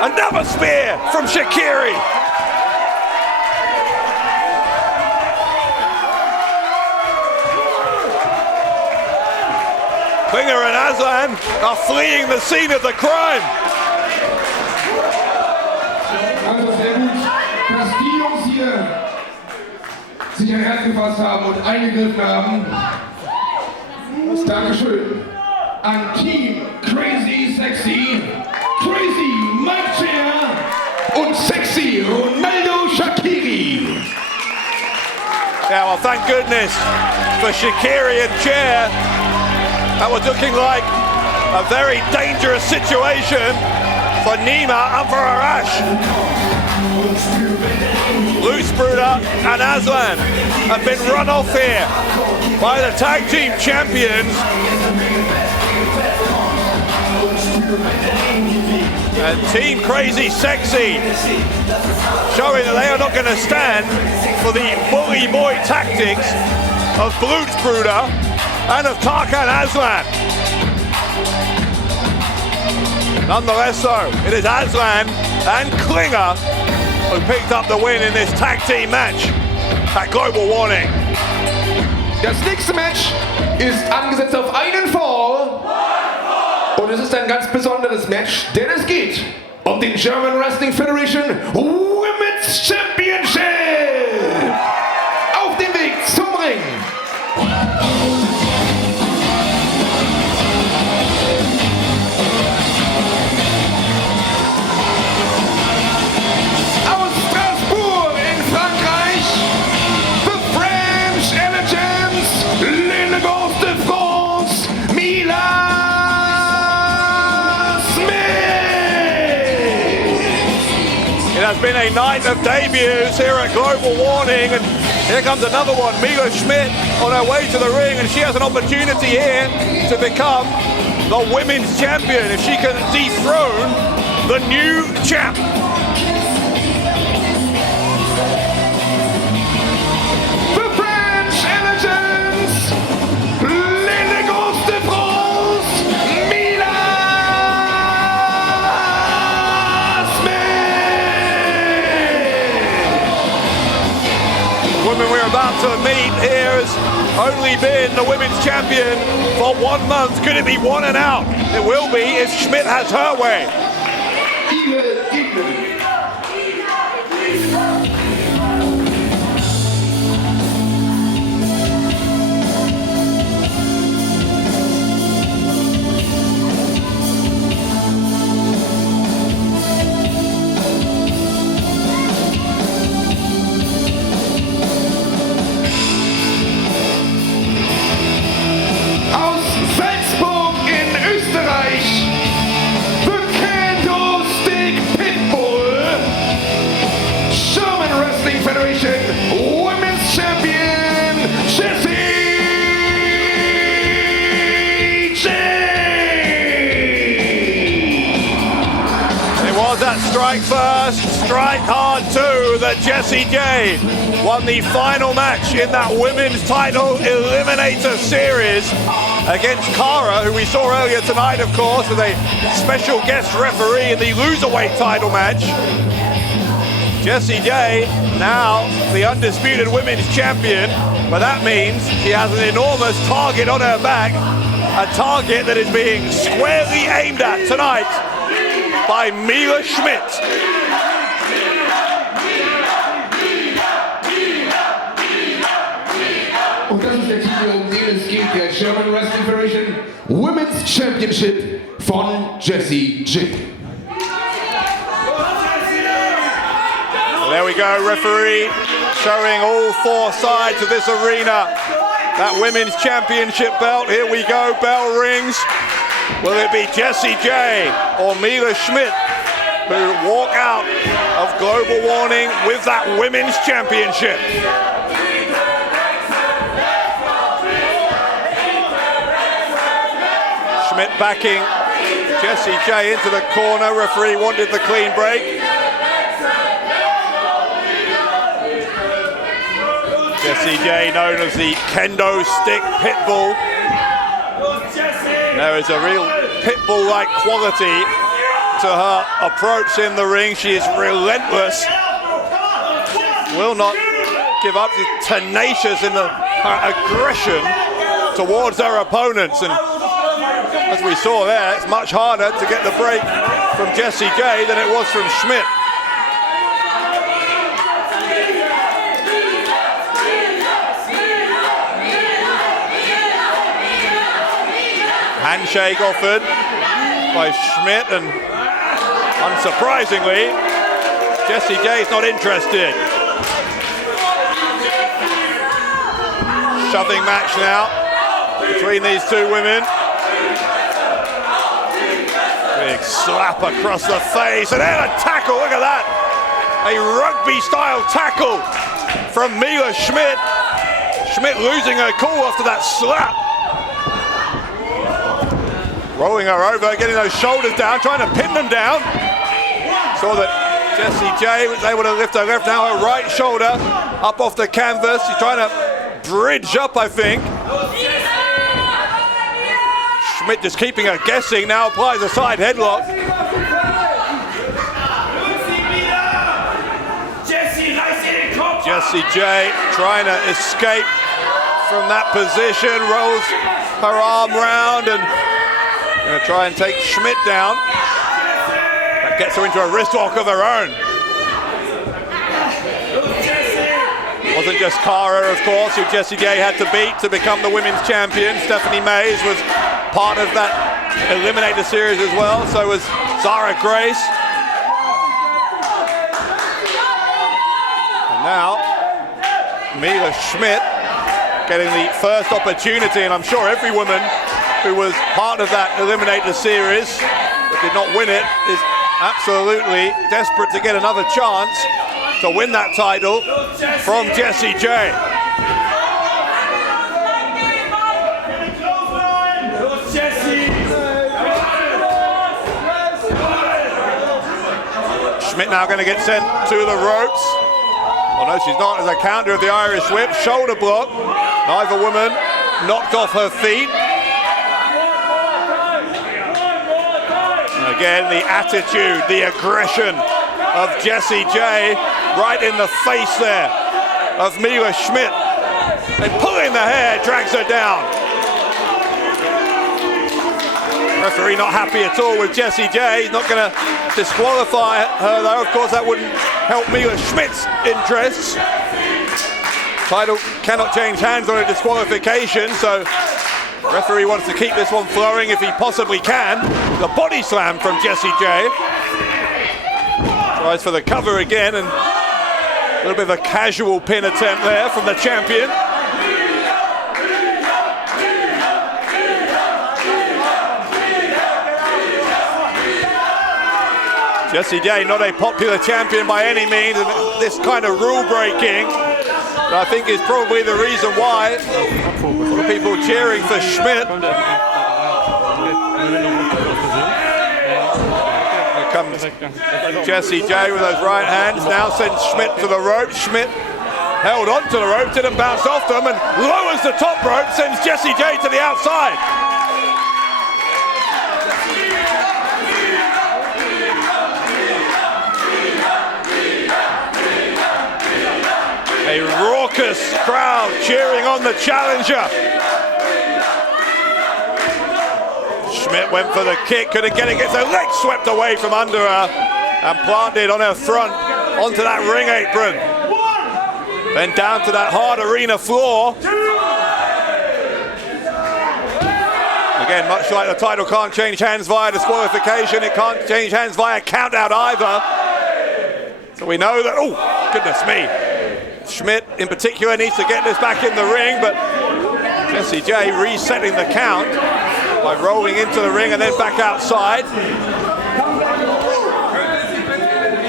Another spear from Shaqiri. Klinger and Aslan are fleeing the scene of the crime. Also sehr gut, dass die Jungs hier sich ein Herz gefasst haben und eingegriffen haben. Dankeschön an Team Crazy Sexy, Crazy Mike Chair und Sexy Ronaldo Shaqiri. Yeah, well, thank goodness for Shaqiri and Chair. That was looking like a very dangerous situation for Nima and for Arash. Blutsbruder and Aslan have been run off here by the tag team champions. And Team Crazy Sexy showing that they are not going to stand for the bully boy tactics of Blutsbruder and of Tarkan Aslan. Nonetheless though, it is Aslan and Klinger who picked up the win in this tag team match at Global Warning. Das nächste Match ist angesetzt auf einen Fall. Und es ist ein ganz besonderes Match, denn es geht um den German Wrestling Federation Women's Championship. Auf dem Weg zum Ring. has been a night of debuts here at Global Warning, and here comes another one, Mila Smidt on her way to the ring, and she has an opportunity here to become the women's champion if she can dethrone the new champ. The French Elegance, l'élégance de France, Mila The woman we're about to meet here has only been the women's champion for 1 month. Could it be one and out? It will be if Smidt has her way. Aus Salzburg in Österreich, the Candlestick Pitbull, German Wrestling Federation Women's Champion, Jessy J. It was that strike first, strike hard too that Jessy J won the final match in that women's title eliminator series against Cara, who we saw earlier tonight, of course, as a special guest referee in the Loserweight title match. Jessy J, now the undisputed women's champion, but that means she has an enormous target on her back, a target that is being squarely aimed at tonight by Mila Smidt. Und das ist der Titel, um den es geht, der German Wrestling Federation Women's Championship von Jessy J. There we go, referee showing all four sides of this arena. That women's championship belt, here we go, bell rings. Will it be Jessy J or Mila Smidt who walk out of Global Warning with that women's championship? Smidt backing Jessy J into the corner. Referee wanted the clean break. Jessy J, known as the kendo stick pitbull. There is a real pitbull-like quality to her approach in the ring. She is relentless. Will not give up. She's tenacious in her aggression towards her opponents. And as we saw there, it's much harder to get the break from Jessy J than it was from Smidt. Handshake offered by Smidt, and unsurprisingly, Jessy J is not interested. Shoving match now between these two women. Big slap across the face, and then a tackle, look at that. A rugby-style tackle from Mila Smidt. Smidt losing her cool after that slap. Rolling her over, getting those shoulders down, trying to pin them down. Saw that Jessy J was able to lift her left, now her right shoulder up off the canvas. She's trying to bridge up, I think. Smidt just keeping her guessing, now applies a side headlock. Jessy J trying to escape from that position, rolls her arm round and gonna try and take Smidt down. That gets her into a wrist lock of her own. Wasn't just Cara, of course, who Jessy J had to beat to become the women's champion. Stephanie Mays was part of that Eliminator series as well. So was Zara Grace. And now, Mila Smidt getting the first opportunity, and I'm sure every woman who was part of that Eliminator series but did not win it is absolutely desperate to get another chance to win that title from Jessy J. Smidt now going to get sent to the ropes. Oh no, she's not, as a counter of the Irish whip. Shoulder block. Neither woman knocked off her feet. And again, the attitude, the aggression of Jessy J right in the face there of Mila Smidt. And pulling the hair, drags her down. Referee not happy at all with Jessy J. He's not going to disqualify her though. Of course, that wouldn't help Mila Schmidt's interests. Title cannot change hands on a disqualification, so referee wants to keep this one flowing if he possibly can. The body slam from Jessy J. Tries for the cover again, and a little bit of a casual pin attempt there from the champion. Jessy J, not a popular champion by any means, and this kind of rule breaking, I think, is probably the reason why the people cheering for Smidt. Here comes Jessy J with those right hands, now sends Smidt to the rope. Smidt held on to the rope, didn't bounce off them, and lowers the top rope, sends Jessy J to the outside. A raucous crowd cheering on the challenger. Smidt went for the kick, couldn't get it, gets her leg swept away from under her and planted on her front onto that ring apron. Then down to that hard arena floor. Again, much like the title can't change hands via disqualification, it can't change hands via count out either. So we know that, oh, goodness me. Smidt in particular needs to get this back in the ring, but Jessy J resetting the count by rolling into the ring and then back outside.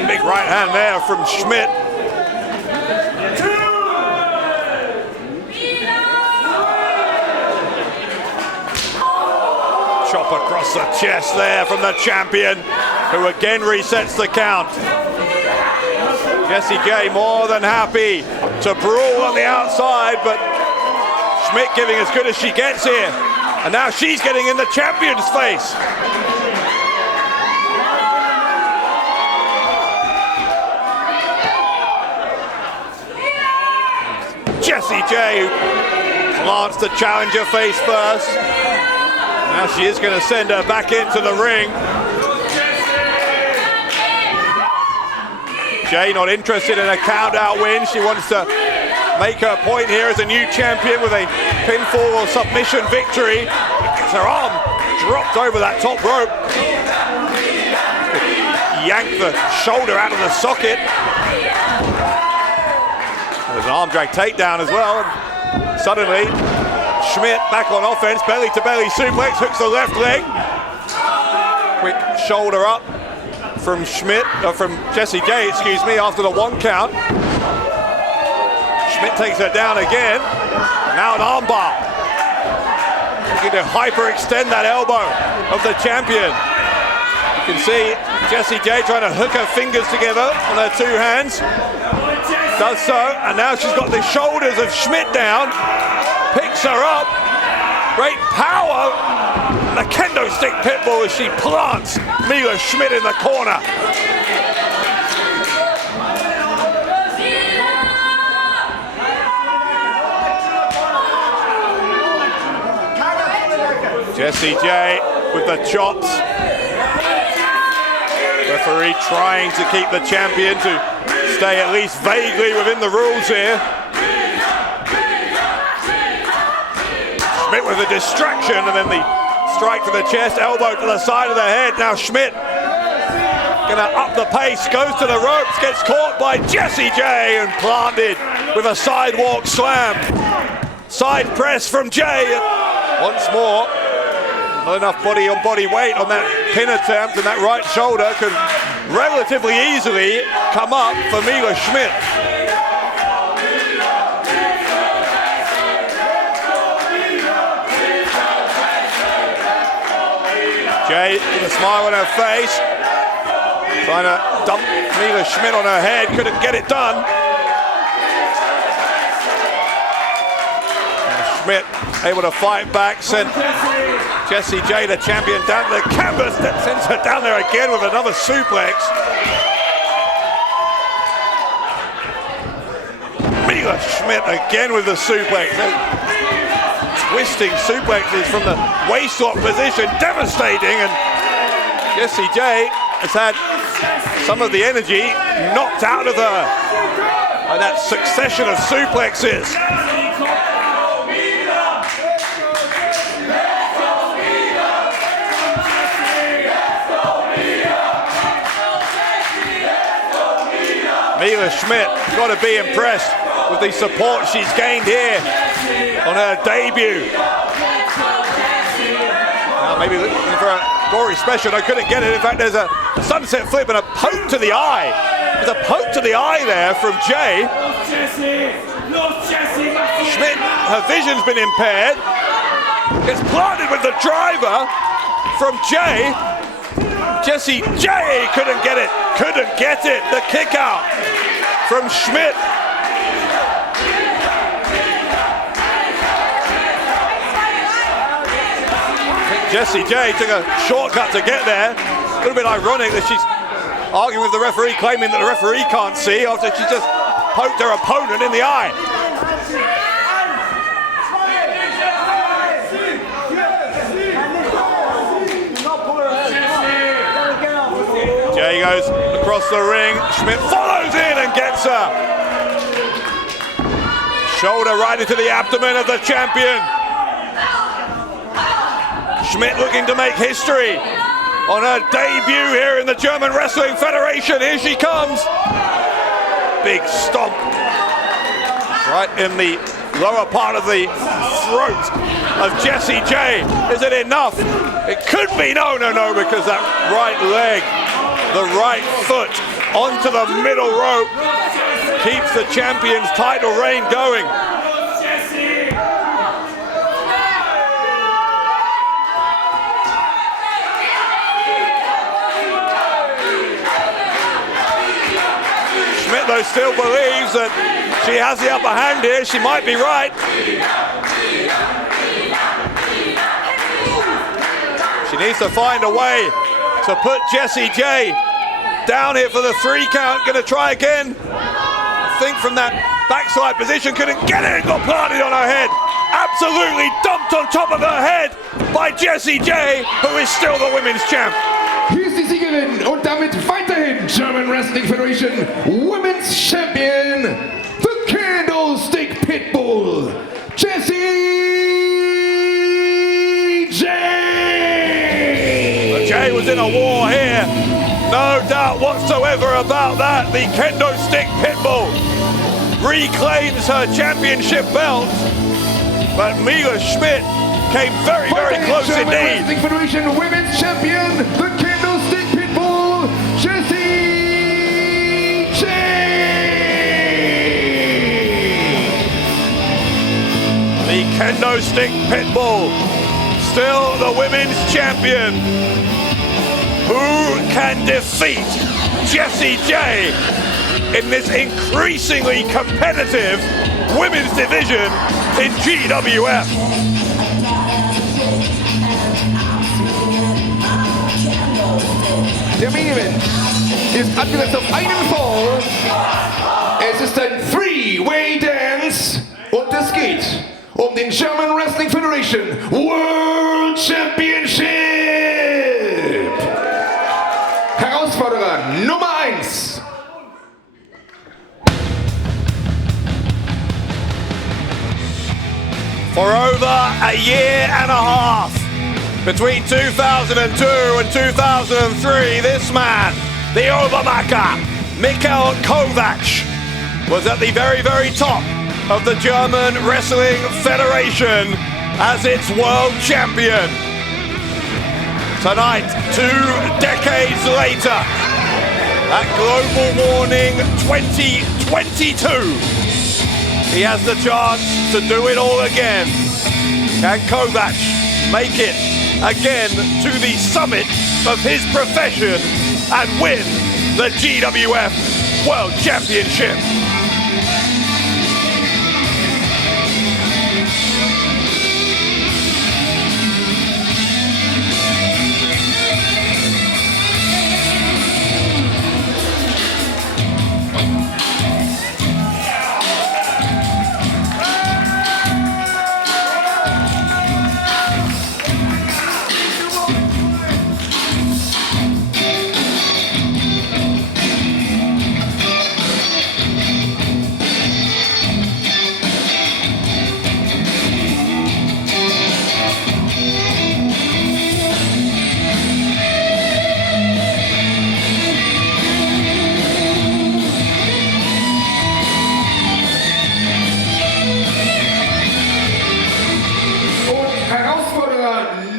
Big right hand there from Smidt. Chop across the chest there from the champion, who again resets the count. Jessy J more than happy to brawl on the outside, but Smidt giving as good as she gets here. And now she's getting in the champion's face. Jessy J plants the challenger face first. Now she is going to send her back into the ring. Jay not interested in a count-out win. She wants to make her point here as a new champion with a pinfall or submission victory. Gets her arm dropped over that top rope. Yank the shoulder out of the socket. There's an arm drag takedown as well. And suddenly, Smidt back on offense, belly-to-belly suplex, hooks the left leg. Quick shoulder up from Jessy J, excuse me, after the 1 count. Smidt takes her down again. Now an armbar. Looking to hyperextend that elbow of the champion. You can see Jessy J trying to hook her fingers together on her 2 hands. Does so, and now she's got the shoulders of Smidt down. Picks her up. Great power. The kendo stick pitbull as she plants Mila Smidt in the corner. Jessy J with the chops. Referee trying to keep the champion to stay at least vaguely within the rules here. Smidt with a distraction, and then the strike to the chest, elbow to the side of the head. Now Smidt gonna up the pace, goes to the ropes, gets caught by Jessy J and planted with a sidewalk slam. Side press from J. Once more, Not enough body-on-body weight on that pin attempt, and that right shoulder could relatively easily come up for Mila Smidt. Jay with a smile on her face, trying to dump Mila Smidt on her head, couldn't get it done. Smidt able to fight back, sent Jessy J, the champion, down to the canvas, that sends her down there again with another suplex. Mila Smidt again with the suplex. Twisting suplexes from the waist-lock position, devastating, and Jessy J has had some of the energy knocked out of her by that succession of suplexes. Mila Smidt, got to be impressed with the support she's gained here on her debut. Now maybe looking for a gory special. I couldn't get it. In fact, there's a sunset flip and a poke to the eye. There's a poke to the eye there from Jay. Smidt, her vision's been impaired. Gets planted with the driver from Jay. Jessy J couldn't get it. Couldn't get it. The kick out from Smidt. Jessy J took a shortcut to get there. A little bit ironic that she's arguing with the referee, claiming that the referee can't see after she just poked her opponent in the eye. Jay goes across the ring. Smidt follows in and gets her. Shoulder right into the abdomen of the champion. Smidt looking to make history on her debut here in the German Wrestling Federation. Here she comes. Big stomp right in the lower part of the throat of Jessy J. Is it enough? It could be. No, because that right leg, the right foot onto the middle rope keeps the champion's title reign going. Smidt, though, still believes that she has the upper hand here. She might be right. She needs to find a way to put Jessy J down here for the 3 count. Gonna try again. I think from that backside position, couldn't get it. Got planted on her head. Absolutely dumped on top of her head by Jessy J, who is still the women's champ. Hier ist die Siegerin und damit weiterhin German Wrestling Federation Women's Champion, the Candlestick Pitbull, Jessy J. Well, Jay was in a war here. No doubt whatsoever about that. The Candlestick Pitbull reclaims her championship belt, but Mila Smidt came very, very close German indeed. Wrestling Federation Women's Champion, the Candlestick Pitbull, Jessy J. The Candlestick Pitbull, still the women's champion. Who can defeat Jessy J in this increasingly competitive women's division in GWF? Der Main Event ist abgesetzt auf einen Fall. Es ist ein Three-Way Dance und es geht um den German Wrestling Federation World Championship. Herausforderer Nummer 1. For over a year and a half, between 2002 and 2003, this man, the Obermacher, Mikhail Kovac, was at the very, very top of the German Wrestling Federation as its world champion. Tonight, 2 decades later, at Global Warning 2022, he has the chance to do it all again. Can Kovac make it again to the summit of his profession and win the GWF World Championship?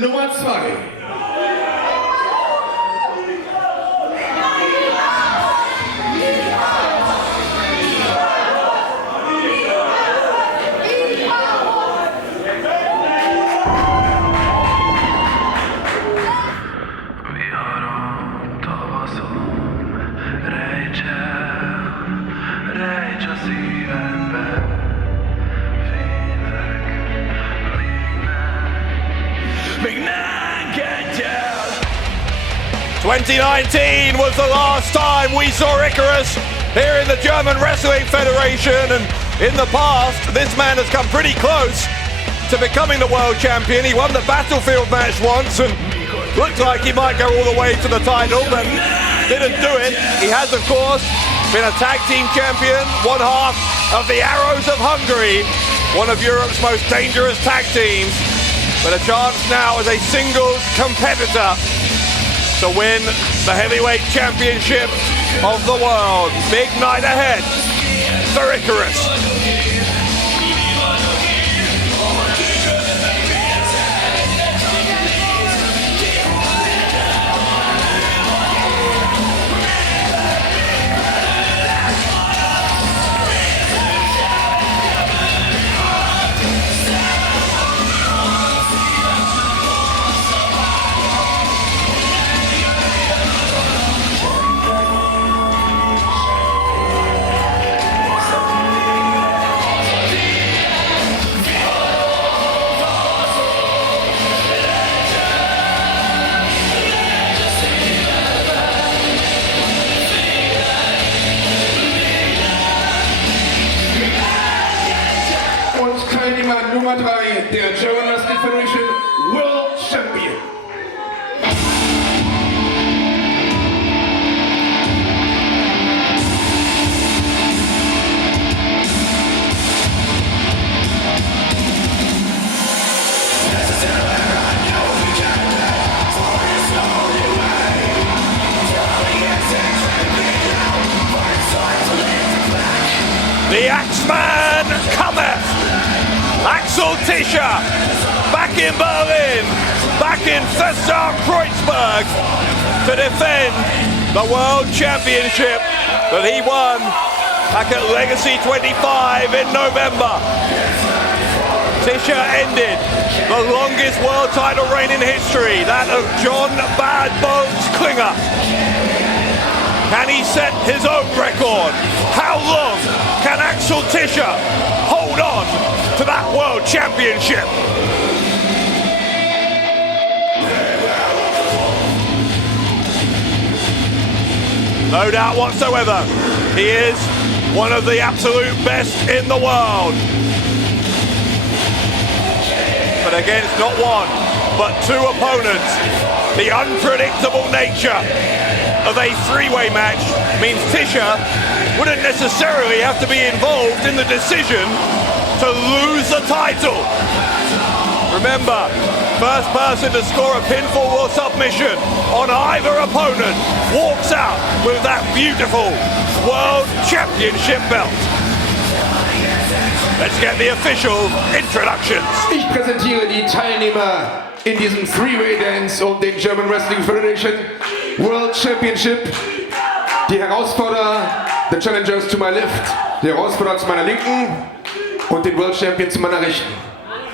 Nummer 2. '19 was the last time we saw Icarus here in the German Wrestling Federation, and in the past this man has come pretty close to becoming the world champion. He won the Battlefield match once and looked like he might go all the way to the title, but didn't do it. He has, of course, been a tag team champion, one half of the Arrows of Hungary, one of Europe's most dangerous tag teams, but a chance now as a singles competitor to win the heavyweight championship of the world. Big night ahead for Icarus. Nummer 3, der German Wrestling Federation World Champion. The Axeman cometh! Axel Tischer, back in Berlin, back in Kreuzberg to defend the World Championship that he won back at Legacy 25 in November. Tischer ended the longest world title reign in history, that of John Bad Bones Klinger. Can he set his own record? How long can Axel Tischer hold on to that World Championship? No doubt whatsoever, he is one of the absolute best in the world. But against not one, but two opponents, the unpredictable nature of a three-way match means Tischer wouldn't necessarily have to be involved in the decision to lose the title. Remember, first person to score a pinfall or submission on either opponent walks out with that beautiful World Championship belt. Let's get the official introductions. Ich präsentiere die Teilnehmer in diesem Three-Way-Dance um den German Wrestling Federation World Championship. Die Herausforderer, the Challengers to my left, die Herausforderer zu meiner linken und den World Champion zu meiner rechten.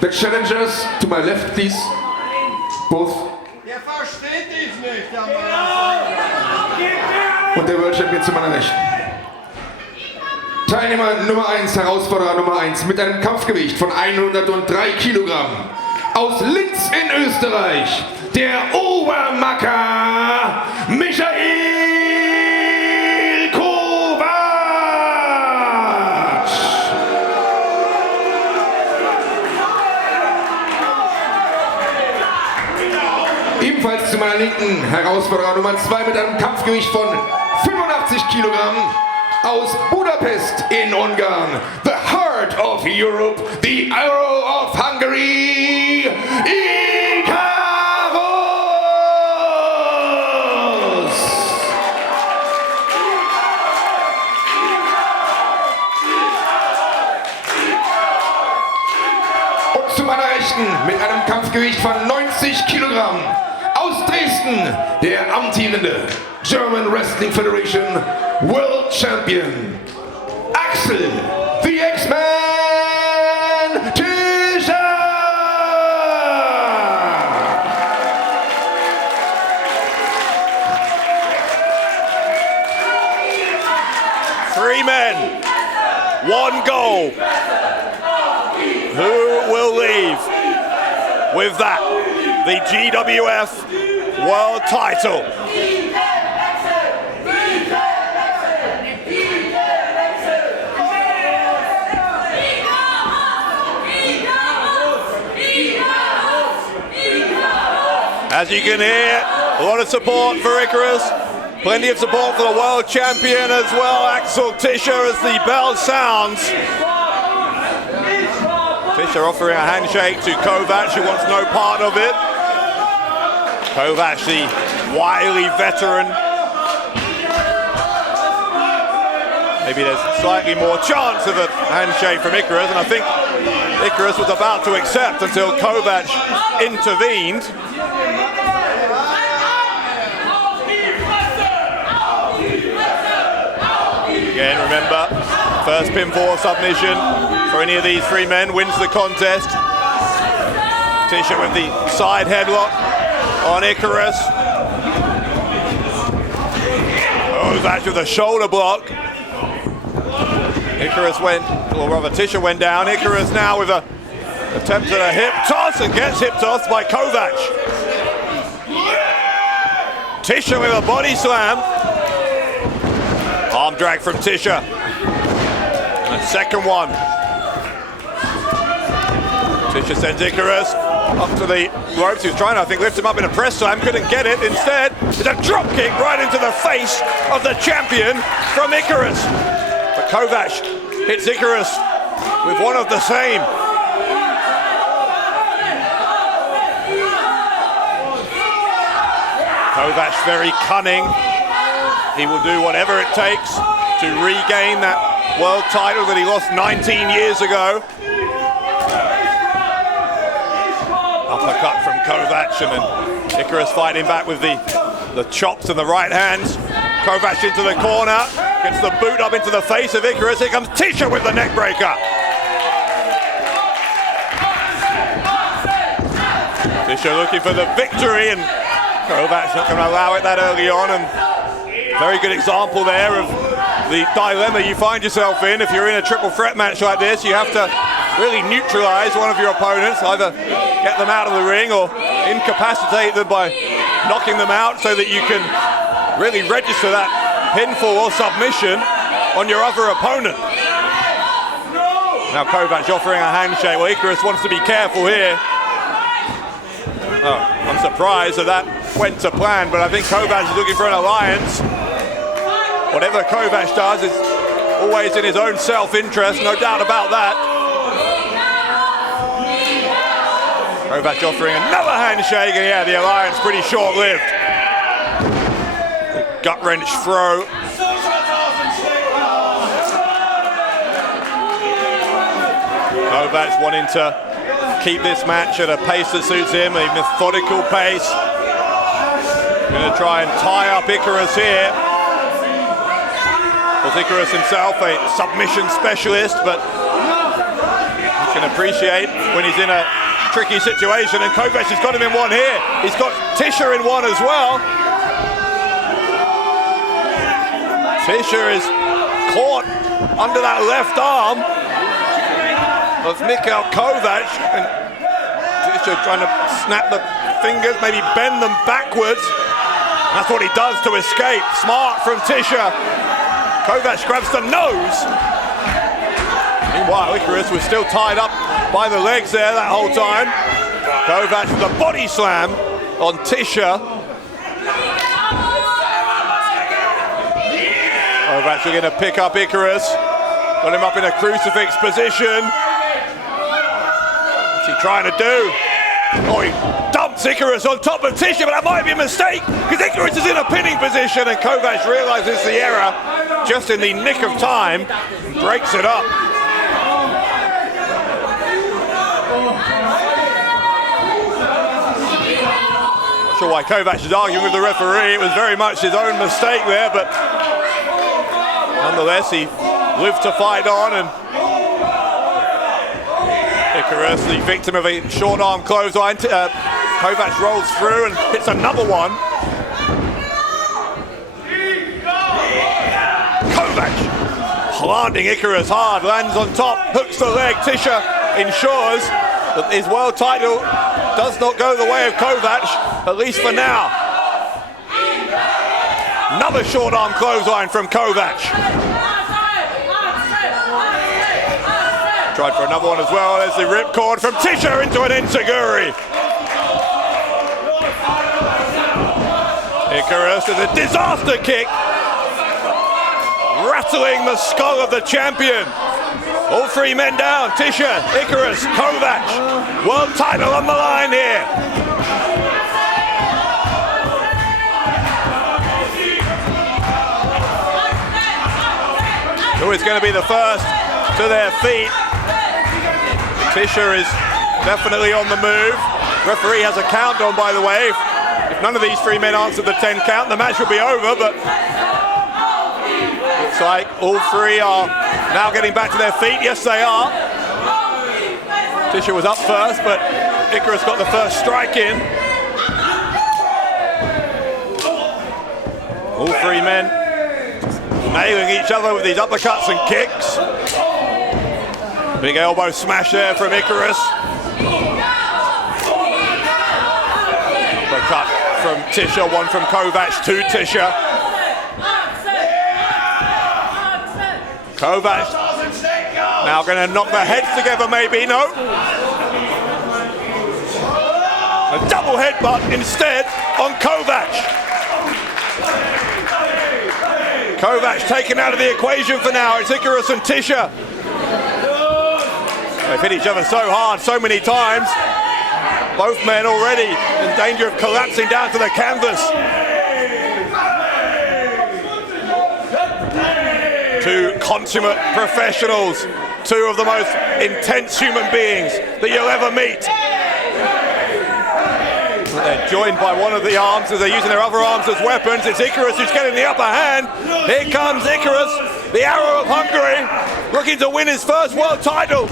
The Challengers to my left, please. Both. Der versteht dich nicht, der Mann. Und der World Champion zu meiner rechten. Teilnehmer Nummer 1, Herausforderer Nummer 1 mit einem Kampfgewicht von 103 Kilogramm. Aus Linz in Österreich, der Obermacker Michael Kovac. Ebenfalls zu meiner linken Herausforderer Nummer 2 mit einem Kampfgewicht von 85 Kilogramm. Aus Budapest in Ungarn, the heart of Europe, the arrow of Hungary, Icarus! Und zu meiner Rechten mit einem Kampfgewicht von 90 Kilogramm aus Dresden, der amtierende German Wrestling Federation World Champion, Axel, the X-Man Tischer! Three men, one goal. Who will leave with that? The GWF World Title. As you can hear, a lot of support for Icarus, plenty of support for the world champion as well, Axel Tischer, as the bell sounds. Tischer offering a handshake to Kovac, who wants no part of it. Kovac, the wily veteran. Maybe there's slightly more chance of a handshake from Icarus, and I think Icarus was about to accept until Kovac intervened. Again, remember, first pinfall submission for any of these three men wins the contest. Tischer with the side headlock on Icarus. Kovac with a shoulder block. Icarus went, or rather Tischer went down. Icarus now with a attempt at a hip toss and gets hip tossed by Kovac. Tischer with a body slam. Arm drag from Tischer. And second one. Tischer sends Icarus up to the ropes. He was trying to, I think, lift him up in a press slam. Couldn't get it. Instead, it's a drop kick right into the face of the champion from Icarus. But Kovac hits Icarus with one of the same. Kovac very cunning. He will do whatever it takes to regain that world title that he lost 19 years ago. Uppercut from Kovac, and then Icarus fighting back with the chops and the right hands. Kovac into the corner, gets the boot up into the face of Icarus. Here comes Tischer with the neck breaker. Tischer looking for the victory, and Kovac's not going to allow it that early on. And very good example there of the dilemma you find yourself in if you're in a triple threat match like this. You have to really neutralize one of your opponents, either get them out of the ring or incapacitate them by knocking them out so that you can really register that pinfall or submission on your other opponent. Now Kovac offering a handshake. Well, Icarus wants to be careful here. Oh, I'm surprised that went to plan, but I think Kovac is looking for an alliance. Whatever Kovac does is always in his own self-interest, no doubt about that. Kovac offering another handshake, and yeah, the alliance pretty short-lived. Gut-wrench throw. Kovac wanting to keep this match at a pace that suits him, a methodical pace. Going to try and tie up Icarus here. Well, Icarus himself a submission specialist, but you can appreciate when he's in a tricky situation, and Kovac has got him in one here. He's got Tischer in one as well. Tischer is caught under that left arm of Mikhail Kovac, and Tischer trying to snap the fingers, maybe bend them backwards. That's what he does to escape. Smart from Tischer. Kovac grabs the nose. Meanwhile, Icarus was still tied up by the legs there that whole time. Kovac with a body slam on Tischer. Kovac are going to pick up Icarus. Got him up in a crucifix position. What's he trying to do? Oh, he dumps Icarus on top of Tischer, but that might be a mistake because Icarus is in a pinning position and Kovac realizes the error just in the nick of time and breaks it up. Not sure why Kovac is arguing with the referee. It was very much his own mistake there, but nonetheless, he lived to fight on, and Icarus, the victim of a short arm clothesline. Kovac rolls through and hits another one. Kovac planting Icarus hard, lands on top, hooks the leg. Tischer ensures that his world title does not go the way of Kovac, at least for now. Another short arm clothesline from Kovac. Tried for another one as well. There's the ripcord from Tischer into an enziguri. Icarus with a disaster kick, rattling the skull of the champion. All three men down. Tischer, Icarus, Kovac. World title on the line here. Who is going to be the first to their feet? Tischer is definitely on the move. Referee has a count on, by the way. If none of these three men answer the 10 count, the match will be over, but looks like all three are now getting back to their feet. Yes, they are. Tischer was up first, but Icarus got the first strike in. All three men nailing each other with these uppercuts and kicks. Big elbow smash there from Icarus. Uppercut from Tischer, one from Kovac to Tischer. Kovac now going to knock their heads together, maybe, no. A double headbutt instead on Kovac. Kovac taken out of the equation for now. It's Icarus and Tischer. They've hit each other so hard, so many times. Both men already in danger of collapsing down to the canvas. Two consummate professionals, two of the most intense human beings that you'll ever meet. They're joined by one of the arms as they're using their other arms as weapons. It's Icarus who's getting the upper hand. Here comes Icarus, the arrow of Hungary, looking to win his first world title.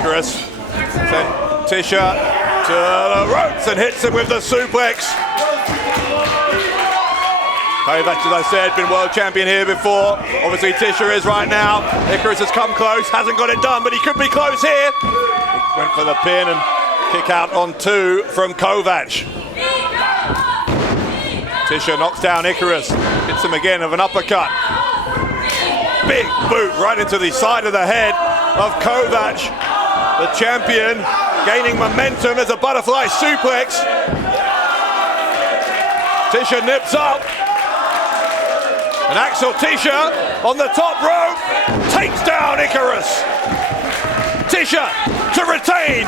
Icarus sent Tischer to the ropes and hits him with the suplex. Kovac, as I said, been world champion here before. Obviously Tischer is right now. Icarus has come close, hasn't got it done, but he could be close here. He went for the pin and kick out on two from Kovac. Tischer knocks down Icarus, hits him again with an uppercut. Big boot right into the side of the head of Kovac. The champion gaining momentum as a butterfly suplex. Tischer nips up. And Axel Tischer on the top rope takes down Icarus. Tischer to retain.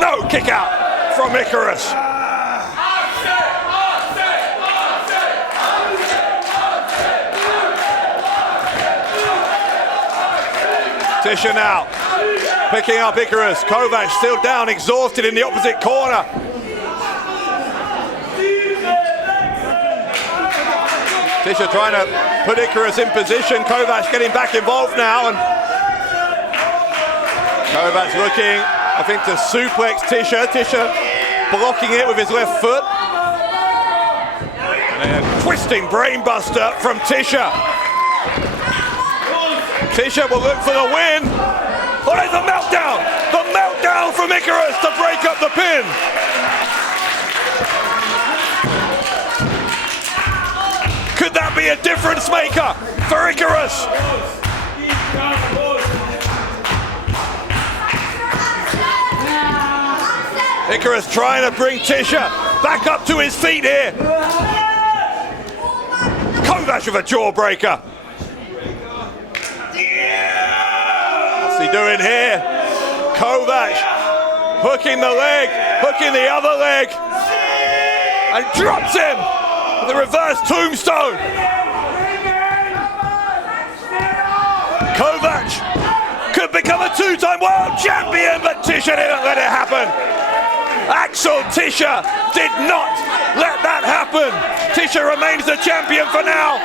No kick out from Icarus. Tischer now, picking up Icarus. Kovac still down, exhausted in the opposite corner. Tischer trying to put Icarus in position. Kovac getting back involved now, and Kovac looking, I think, to suplex Tischer. Tischer blocking it with his left foot. And a twisting brainbuster from Tischer. Tischer will look for the win. Oh, there's the meltdown! The meltdown from Icarus to break up the pin. Could that be a difference maker for Icarus? Icarus trying to bring Tischer back up to his feet here. Kovac with a jawbreaker. What's he doing here? Kovac hooking the leg, hooking the other leg, and drops him with a reverse tombstone. Kovac could become a two-time world champion, but Tischer didn't let it happen. Axel Tischer did not let that happen. Tischer remains the champion for now.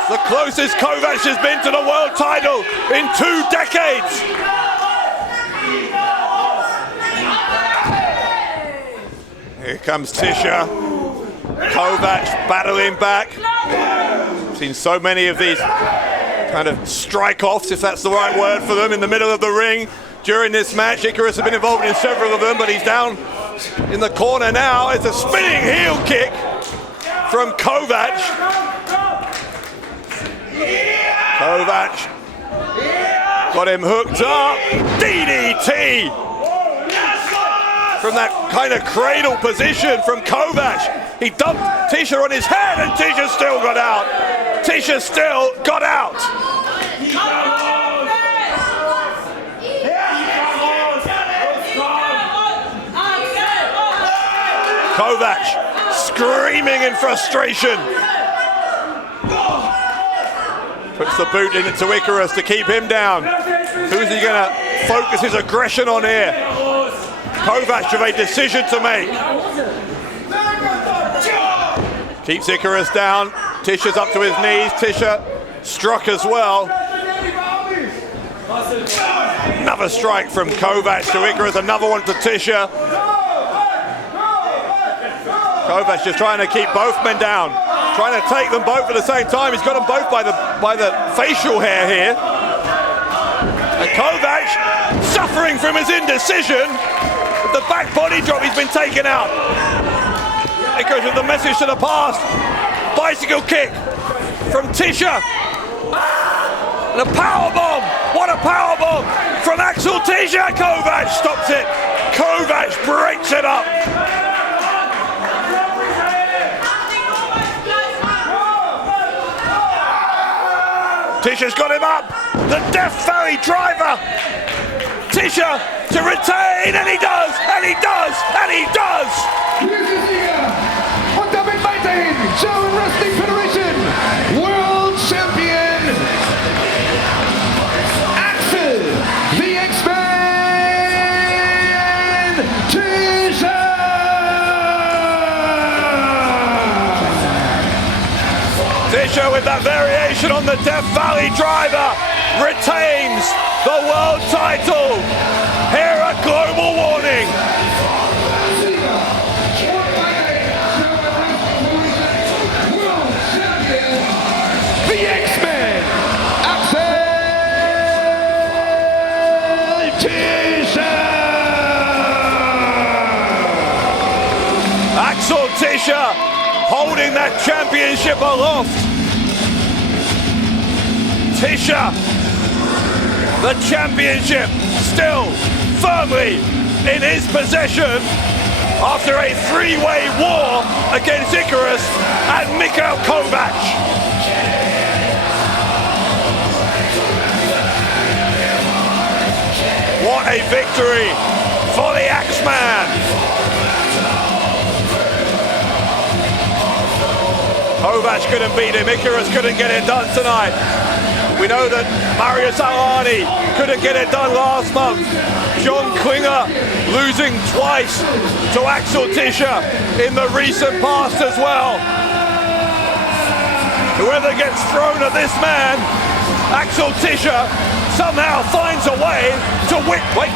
It's the closest Kovac has been to the world title in 2 decades. Here comes Tischer. Kovac battling back. Seen so many of these kind of strike-offs, if that's the right word for them, in the middle of the ring during this match. Icarus has been involved in several of them, but he's down in the corner now. It's a spinning heel kick from Kovac. Kovac got him hooked up. DDT from that kind of cradle position from Kovac. He dumped Tischer on his head, and Tischer still got out. Tischer still got out. Kovac screaming in frustration. Puts the boot into Icarus to keep him down. Who's he going to focus his aggression on here? Kovac with a decision to make. Keeps Icarus down. Tischer's up to his knees. Tischer struck as well. Another strike from Kovac to Icarus. Another one to Tischer. Kovac just trying to keep both men down, trying to take them both at the same time. He's got them both by the facial hair here. And Kovac suffering from his indecision. With the back body drop, he's been taken out. Icarus with the message to the past. Bicycle kick from Tischer. And a power bomb. What a power bomb from Axel Tischer. Kovac stops it. Kovac breaks it up. Tischer's got him up. The Death Valley driver. Tischer to retain, and he does, and he does, and he does. Hier ist der Sieger und damit weiterhin German Wrestling Federation World Champion Axel, the X-Man Tischer. Tischer with that variation on the Death Valley driver retains the world title. Here a global warning. The X-Men Axel Tischer. Axel Tischer holding that championship aloft. Tischer, the championship still firmly in his possession after a three-way war against Icarus and Mikhail Kovac. What a victory for the Axeman. Kovac couldn't beat him, Icarus couldn't get it done tonight. We know that Mario Salani couldn't get it done last month. John Klinger losing twice to Axel Tischer in the recent past as well. Whoever gets thrown at this man, Axel Tischer somehow finds a way to win. Wait,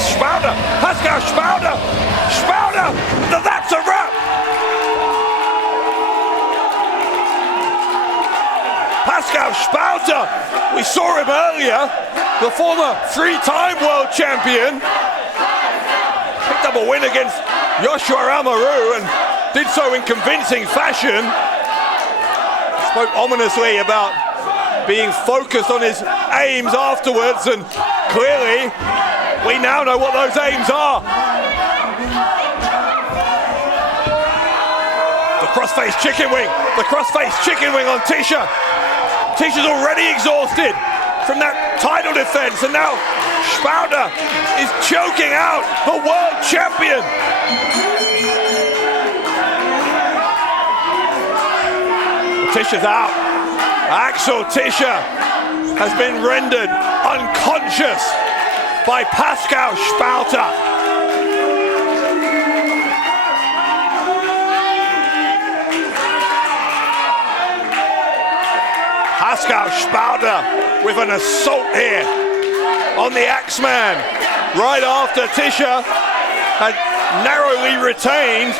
Spalter, Pascal Spalter, that's a wrap. Pascal Spalter, we saw him earlier, the former three-time world champion, picked up a win against Joshua Amaru and did so in convincing fashion. Spoke ominously about being focused on his aims afterwards, and clearly we now know what those aims are. The crossface chicken wing on Tischer. Tischer's already exhausted from that title defense, and now Spalter is choking out the world champion. Tischer's out. Axel Tischer has been rendered unconscious by Pascal Spalter. Pascal Spalter with an assault here on the Axeman right after Tischer had narrowly retained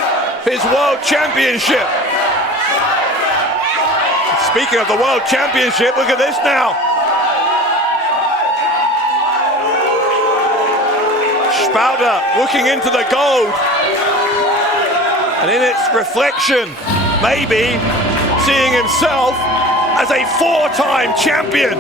his world championship. Speaking of the world championship, look at this now. Spalter looking into the gold, and in its reflection, maybe seeing himself as a four-time champion.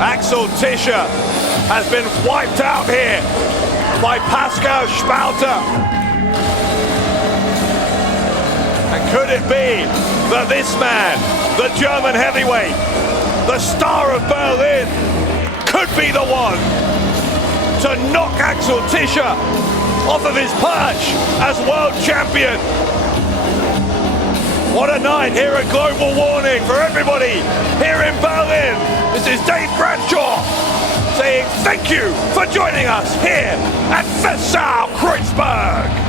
Axel Tischer has been wiped out here by Pascal Spalter. And could it be that this man, the German heavyweight, the star of Berlin, could be the one to knock Axel Tischer off of his perch as world champion? What a night here at Global Warning for everybody here in Berlin. This is Dave Bradshaw saying thank you for joining us here at Fessau Kreuzberg.